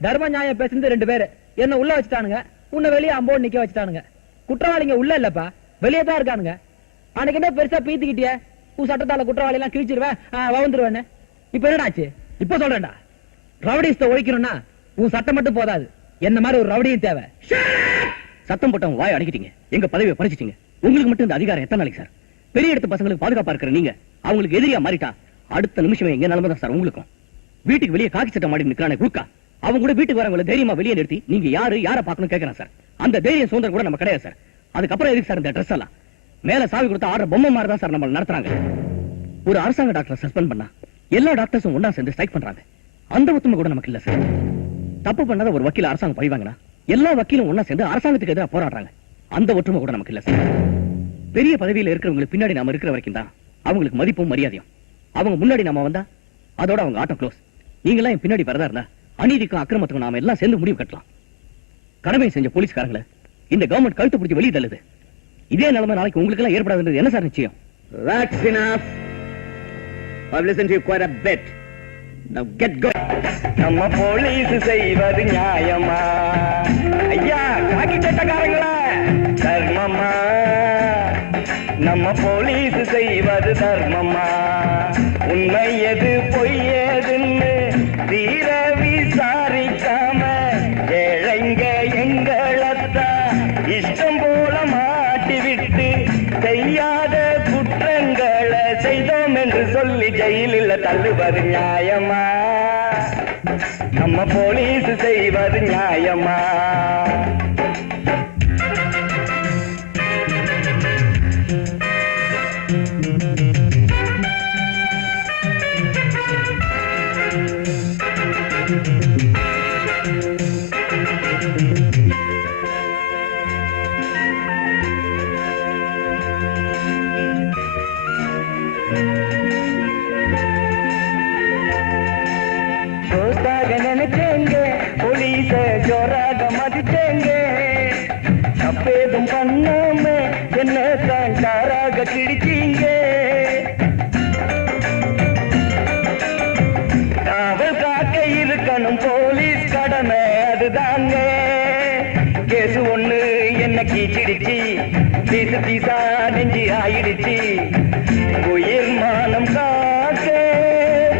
தர்ம நியாயம் பேசுறது ரெண்டு பேரு என்ன உள்ள வச்சுட்டானுங்க, உன்னை வெளியே அம்போடு நிக்க வச்சுட்டானுங்க. குற்றவாளிங்க உள்ள இல்லப்பா, வெளியே தான் இருக்கானுங்க. அன்னைக்கு என்ன பெருசா பீத்திக்கிட்டிய, உன் சட்டத்தால குற்றவாளி எல்லாம் கிழிச்சிருவேன் வந்துருவேன்னு. இப்ப என்னடாச்சு? இப்ப சொல்றேன்டா, ரவுடிஸ்ட ஒழிக்கணும்னா உன் சட்டம் மட்டும் போதாது, என்ன மாதிரி ஒரு ரவுடியும் தேவை. சத்தம் போட்டவங்க வாய் அடக்கிட்டீங்க, எங்க பதவியை பறிச்சிட்டீங்க. உங்களுக்கு மட்டும் இந்த அதிகாரம் எத்தனை நாளைக்கு சார்? பெரிய இடத்து பசங்களுக்கு பாதுகாப்பா இருக்கிற நீங்க அவங்களுக்கு எதிரியா மாறிட்டா அடுத்த நிமிஷமே எங்க நிலைமை தான் சார் உங்களுக்கும். வீட்டுக்கு வெளியே காக்கி சட்டம் மாடி நிக்கிறானே குறுக்கா, அவங்க கூட வீட்டுக்கு வரவங்களை தைரியமா வெளியே நிறுத்தி நீங்க யாரை பார்க்கணும் கேட்கறேன் சார். அந்த தைரியம் சுதந்திரம் கூட நம்ம கிடையாது சார். அதுக்கப்புறம் எதுக்கு சார் இந்த ட்ரெஸ் எல்லாம்? மேல சாவி கொடுத்த ஆடுற பொம்மை மாதிரி தான் சார் நம்ம நடத்துறாங்க. ஒரு அரசாங்க டாக்டரை சஸ்பெண்ட் பண்ணா எல்லா டாக்டர்ஸும் ஒன்னா சேர்ந்து ஸ்ட்ரைக் பண்றாங்க. அந்த ஒத்துமை கூட நமக்கு இல்ல சார். தப்பு பண்ணாத ஒரு வக்கீல் அரசாங்கம் பழிவாங்கன்னா எல்லா வக்கீலும் ஒன்னா சேர்ந்து அரசாங்கத்துக்கு எதிராக போராடுறாங்க. அந்த ஒற்றுமை கூட நமக்கு இல்ல சார். பெரிய பதவியில இருக்கிறவங்களுக்கு பின்னாடி நாம இருக்கிற வரைக்கும் தான் அவங்களுக்கு மதிப்பும் மரியாதையும். அவங்க முன்னாடி நாம வந்தா அதோட அவங்க ஆட்டம் க்ளோஸ். நீங்க எல்லாம் என் பின்னாடி வரதா இருந்தா அநீதிக்கும் அக்கிரமத்துக்கும் நாம எல்லாம் சேர்ந்து முடிவு கட்டலாம். கடமை செஞ்ச போலீஸ்காரங்களை இந்த கவர்மெண்ட் கழுத்து பிடிச்சி வெளியே தள்ளுது. இதே நிலைமை நாளைக்கு உங்களுக்கு எல்லாம் ஏற்படாதுன்றது என்ன சார் நிச்சயம்? I've listened to you quite a bit. Now get going. நம்ம போலீஸ் செய்வது நியாயமா? ஐயா காக்கி சட்டக்காரங்களா, தர்மமா? நம்ம போலீஸ் செய்வது தர்மமா? உண்மை எது பொய் எதுன்னு தீர விசாரிக்காம ஏழைங்க எங்களத்தான் இஷ்டம் போல மாட்டி விட்டு செய்யாத குற்றங்களை செய்தோம் என்று சொல்லி ஜெயிலில் தள்ளுவது நியாயமா? நம்ம போலீஸ் செய்வது நியாயமா? நினைச்சேங்க போலீஸ ஜோராக மதிச்சேங்க, தப்பேதும் பண்ணாம என்ன தான் காராக கிடிச்சீங்க. காவல் காக்க இருக்கணும் போலீஸ் கடமை அதுதாங்க. கேசு ஒண்ணு என்ன கீச்சிடுச்சு, பீசு பீசா நெஞ்சு ஆயிடுச்சு. உயிர் மானம் காக்க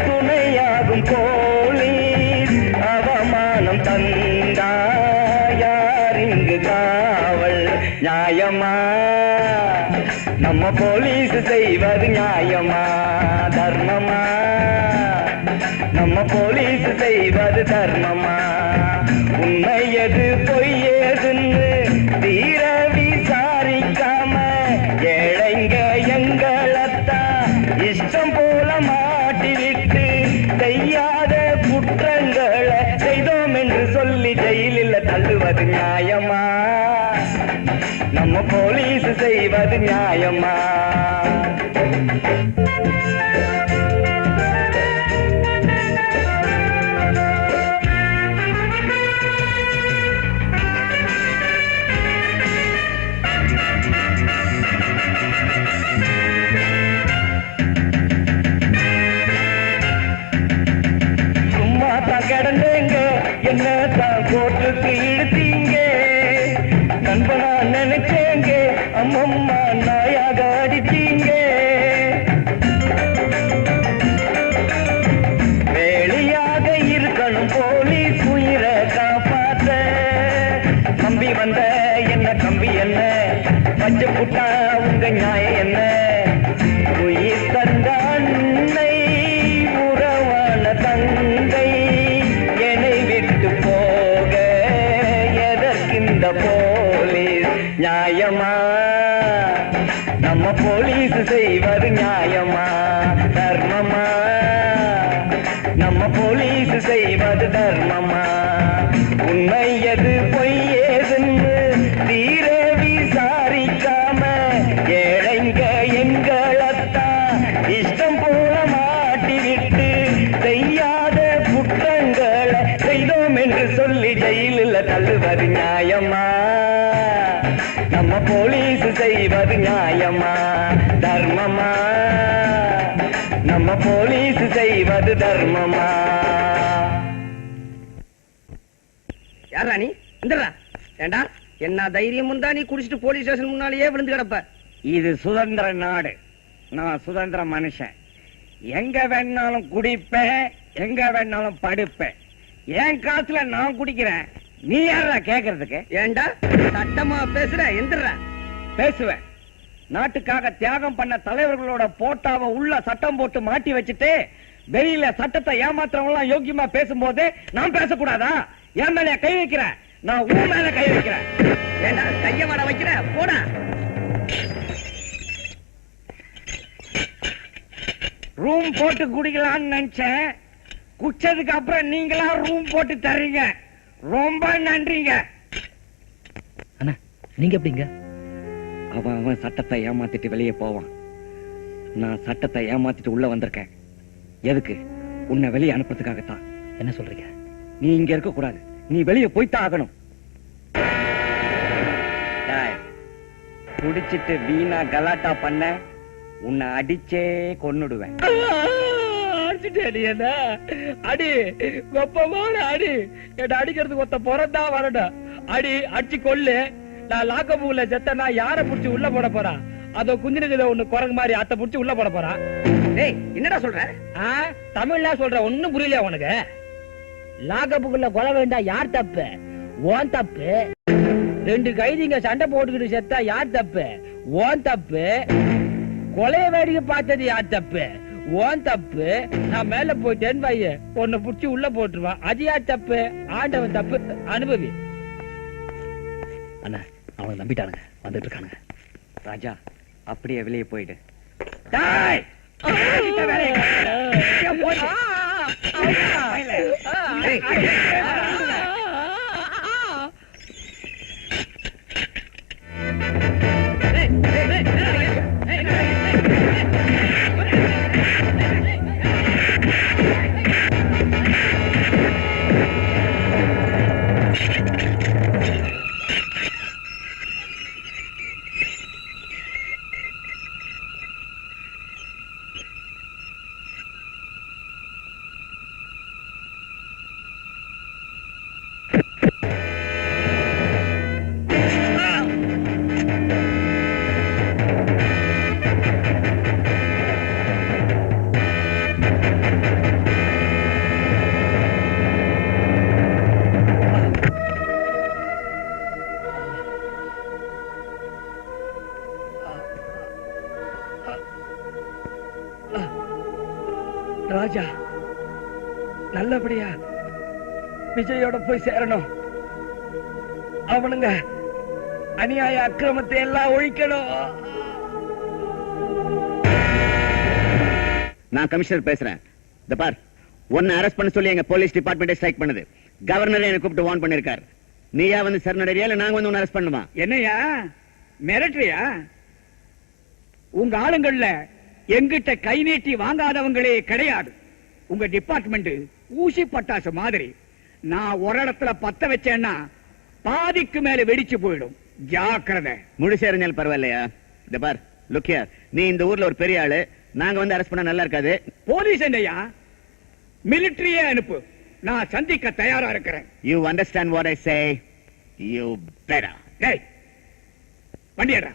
துணையாகும் போலீஸ் அவமானம் தந்தா யார் இங்கு காவல் நியாயமா? நம்ம போலீஸ் செய்வது நியாயமா? தர்மமா? நம்ம போலீஸ் செய்வது தர்மமா? உண்மை எது பொய் எதுன்னு தீர விசாரிக்காம ஏழைங்க எங்களத்தான் இஷ்டம் போல மாட்டி விட்டு செய்யாத குற்றங்களை செய்தோம் என்று சொல்லி ஜெயிலில் தள்ளுவது நியாயமா? நம்ம போலீஸ் செய்வது நியாயமா? சும்மா தான் கிடந்தேங்க என்ன தான் கோட்டுக்கு இழுத்தீங்க. நண்பனா நினைச்சேங்க அம்மம்மா நாயாக அடிச்சீங்க. வேலையாக இருக்கணும் போலீஸ் உயிரை காப்பாத்த. கம்பி வந்த என்ன கம்பி என்ன, பச்சை புட்டா உங்க நியாயம் என்ன? உயிர் தந்த அன்னை உறவான தங்கை என்னை விட்டு போக எதற்கிந்த போலீஸ் நியாயமா? நம்ம போலீஸ் செய்வது நியாயமா? தர்மமா? நம்ம போலீஸ் செய்வது தர்மமா? உண்மை எது பொய் ஏதுன்னு தீர விசாரிக்காம ஏழைங்க எங்களத்தான் இஷ்டம் போல மாட்டி விட்டு செய்யாத குற்றங்களை செய்தோம் என்று சொல்லி ஜெயிலில் தள்ளுவது நியாயமா? நம்ம போலீஸ் செய்வது நியாயமா? தர்மமா? நம்ம போலீஸ் செய்வது தர்மமா? யாரா நீ? இந்தடா. ஏண்டா என்ன தைரியம் இருந்தா நீ குடிச்சிட்டு போலீஸ் ஸ்டேஷன் முன்னாலேயே விழுந்து கிடப்ப. இது சுதந்திர நாடு, நான் சுதந்திர மனுஷன். எங்க வேணாலும் குடிப்பேன், எங்க வேணாலும் படுப்பேன். என் காசுல நான் குடிக்கிறேன், நீ யாரா கேக்குறதுக்கு? ஏண்டா சட்டமா பேசுற? எந்திரா. பேசுவேன். நாட்டுக்காக தியாகம் பண்ண தலைவர்களோட போட்டாவை உள்ள சட்டம் போட்டு மாட்டி வச்சுட்டு வெளியில சட்டத்தை ஏமாத்துறவங்க எல்லாம் யோக்கியமா பேசும்போது நான் பேசக்கூடாதா? என் மேல கை வைக்கிற, நான் உன் மேல கை வைக்கிறேன். ஏண்டா கைய வட வைக்கிற? போடா. ரூம் போட்டு குடிக்கலாம்னு நினைச்சேன், குச்சதுக்கு அப்புறம் நீங்களா ரூம் போட்டு தர்றீங்க. ரொம்ப நன்றிங்க. அண்ணா நீங்க எப்படிங்க? அவன் சட்டத்தை ஏமாத்திட்டு வெளியே போவான். நான் சட்டத்தை ஏமாத்திட்டு உள்ள வந்திருக்கேன். எதுக்கு? உன்னை வெளியே அனுப்புறதுக்காகத்தான். என்ன சொல்றீங்க? நீ இங்க இருக்க கூடாது, நீ வெளியே போய்த்தான் ஆகணும். குடிச்சிட்டு வீணா கலாட்டா பண்ண உன்னை அடிச்சே கொன்னுடுவேன். அடிச்சுட்டே நீ என்ன அடி வெப்பமான அடி என்ன அடிக்கிறதுக்கு ஒருத்த பிறந்தா வரணும் அடி அடிச்சு கொள்ளு நான் லாக்கப்புல செத்தனா யார புடிச்சு உள்ள போட போறான் அதோ குஞ்சினதுல ஒண்ணு குரங்கு மாதிரி அத்தை புடிச்சு உள்ள போட போறான் டேய் என்னடா சொல்ற தமிழ்ல சொல்ற ஒண்ணும் புரியலையா உனக்கு லாக்கப்புக்குள்ள கொலை வேண்டாம் யார் தப்பு ஓன் தப்பு ரெண்டு கைதிங்க சண்டை போட்டுக்கிட்டு செத்தா யார் தப்பு ஓன் தப்பு கொலைய வேடிக்கை பார்த்தது யார் தப்பு ஓன் தப்பு நான் மேல போயிட்டேன் பைய உன்னை புடிச்சு உள்ள போட்டுருவான் அது யார் தப்பு ஆண்டவன் தப்பு அனுபவி அண்ணா அவனை நம்பிட்டானுங்க வந்துட்டு இருக்கானுங்க ராஜா அப்படியே வெளியே போயிடு ராஜா நல்லபடியா விஜயோட போய் சேரணும் அவனுங்க அநியாய அக்கிரமத்தை எல்லாம் ஒழிக்கணும் நான் கமிஷனர் பேசுறேன் இந்த பார் உன்னை அரெஸ்ட் பண்ண சொல்லி எங்க போலீஸ் டிபார்ட்மெண்ட் ஸ்ட்ரைக் பண்ணுது கவர்னர் என்ன கூப்பிட்டு வார்ன் பண்ணிருக்காரு நீயா வந்து சரணடையா இல்ல நாங்க வந்து உன்னை அரெஸ்ட் பண்ணுமா என்னையா மிரட்டுறியா உங்க ஆளுங்கள்ல எங்கிட்ட கை நீட்டி வாங்காதவங்களே கிடையாது உங்க டிபார்ட்மெண்ட் ஊசி பட்டாசு மாதிரி நான் ஒரு இடத்துல பத்த வச்சேன்னா பாதிக்கு மேல வெடிச்சு போயிடும் ஜாக்கிரதை முழுசா இருந்தாலும் பரவாயில்லையா இந்த பார் லுக்கியா நீ இந்த ஊர்ல ஒரு பெரிய ஆளு நாங்க வந்து அரெஸ்ட் பண்ண நல்லா இருக்காது போலீஸ் என்னையா மிலிட்டரியே அனுப்பு நான் சந்திக்க தயாரா இருக்கிறேன் you understand what I say you better டேய் வண்டியடா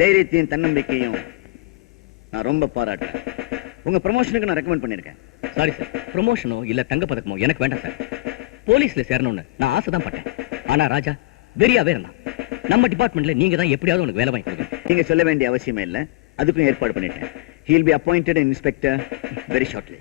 தைரியத்தையும் தன்னம்பிக்கையும் நான் ரொம்ப பாராட்டுறேன். உங்க ப்ரமோஷனுக்கு நான் ரெக்கமெண்ட் பண்ணிருக்கேன். சாரி சார், ப்ரமோஷனோ இல்ல தங்க பதக்கமோ எனக்கு வேண்டாம் சார். போலீஸ்ல சேரணும்னு நான் ஆசை தான் பட்டேன். ஆனா ராஜா வெறியாவே இருந்தான். நம்ம டிபார்ட்மெண்ட்ல நீங்க தான் எப்படியாவது உனக்கு வேலை வாங்கி கொடுங்க. நீங்க சொல்ல வேண்டிய அவசியமே இல்ல, அதுக்கும் ஏற்பாடு பண்ணிட்டேன். He will be appointed an inspector very shortly.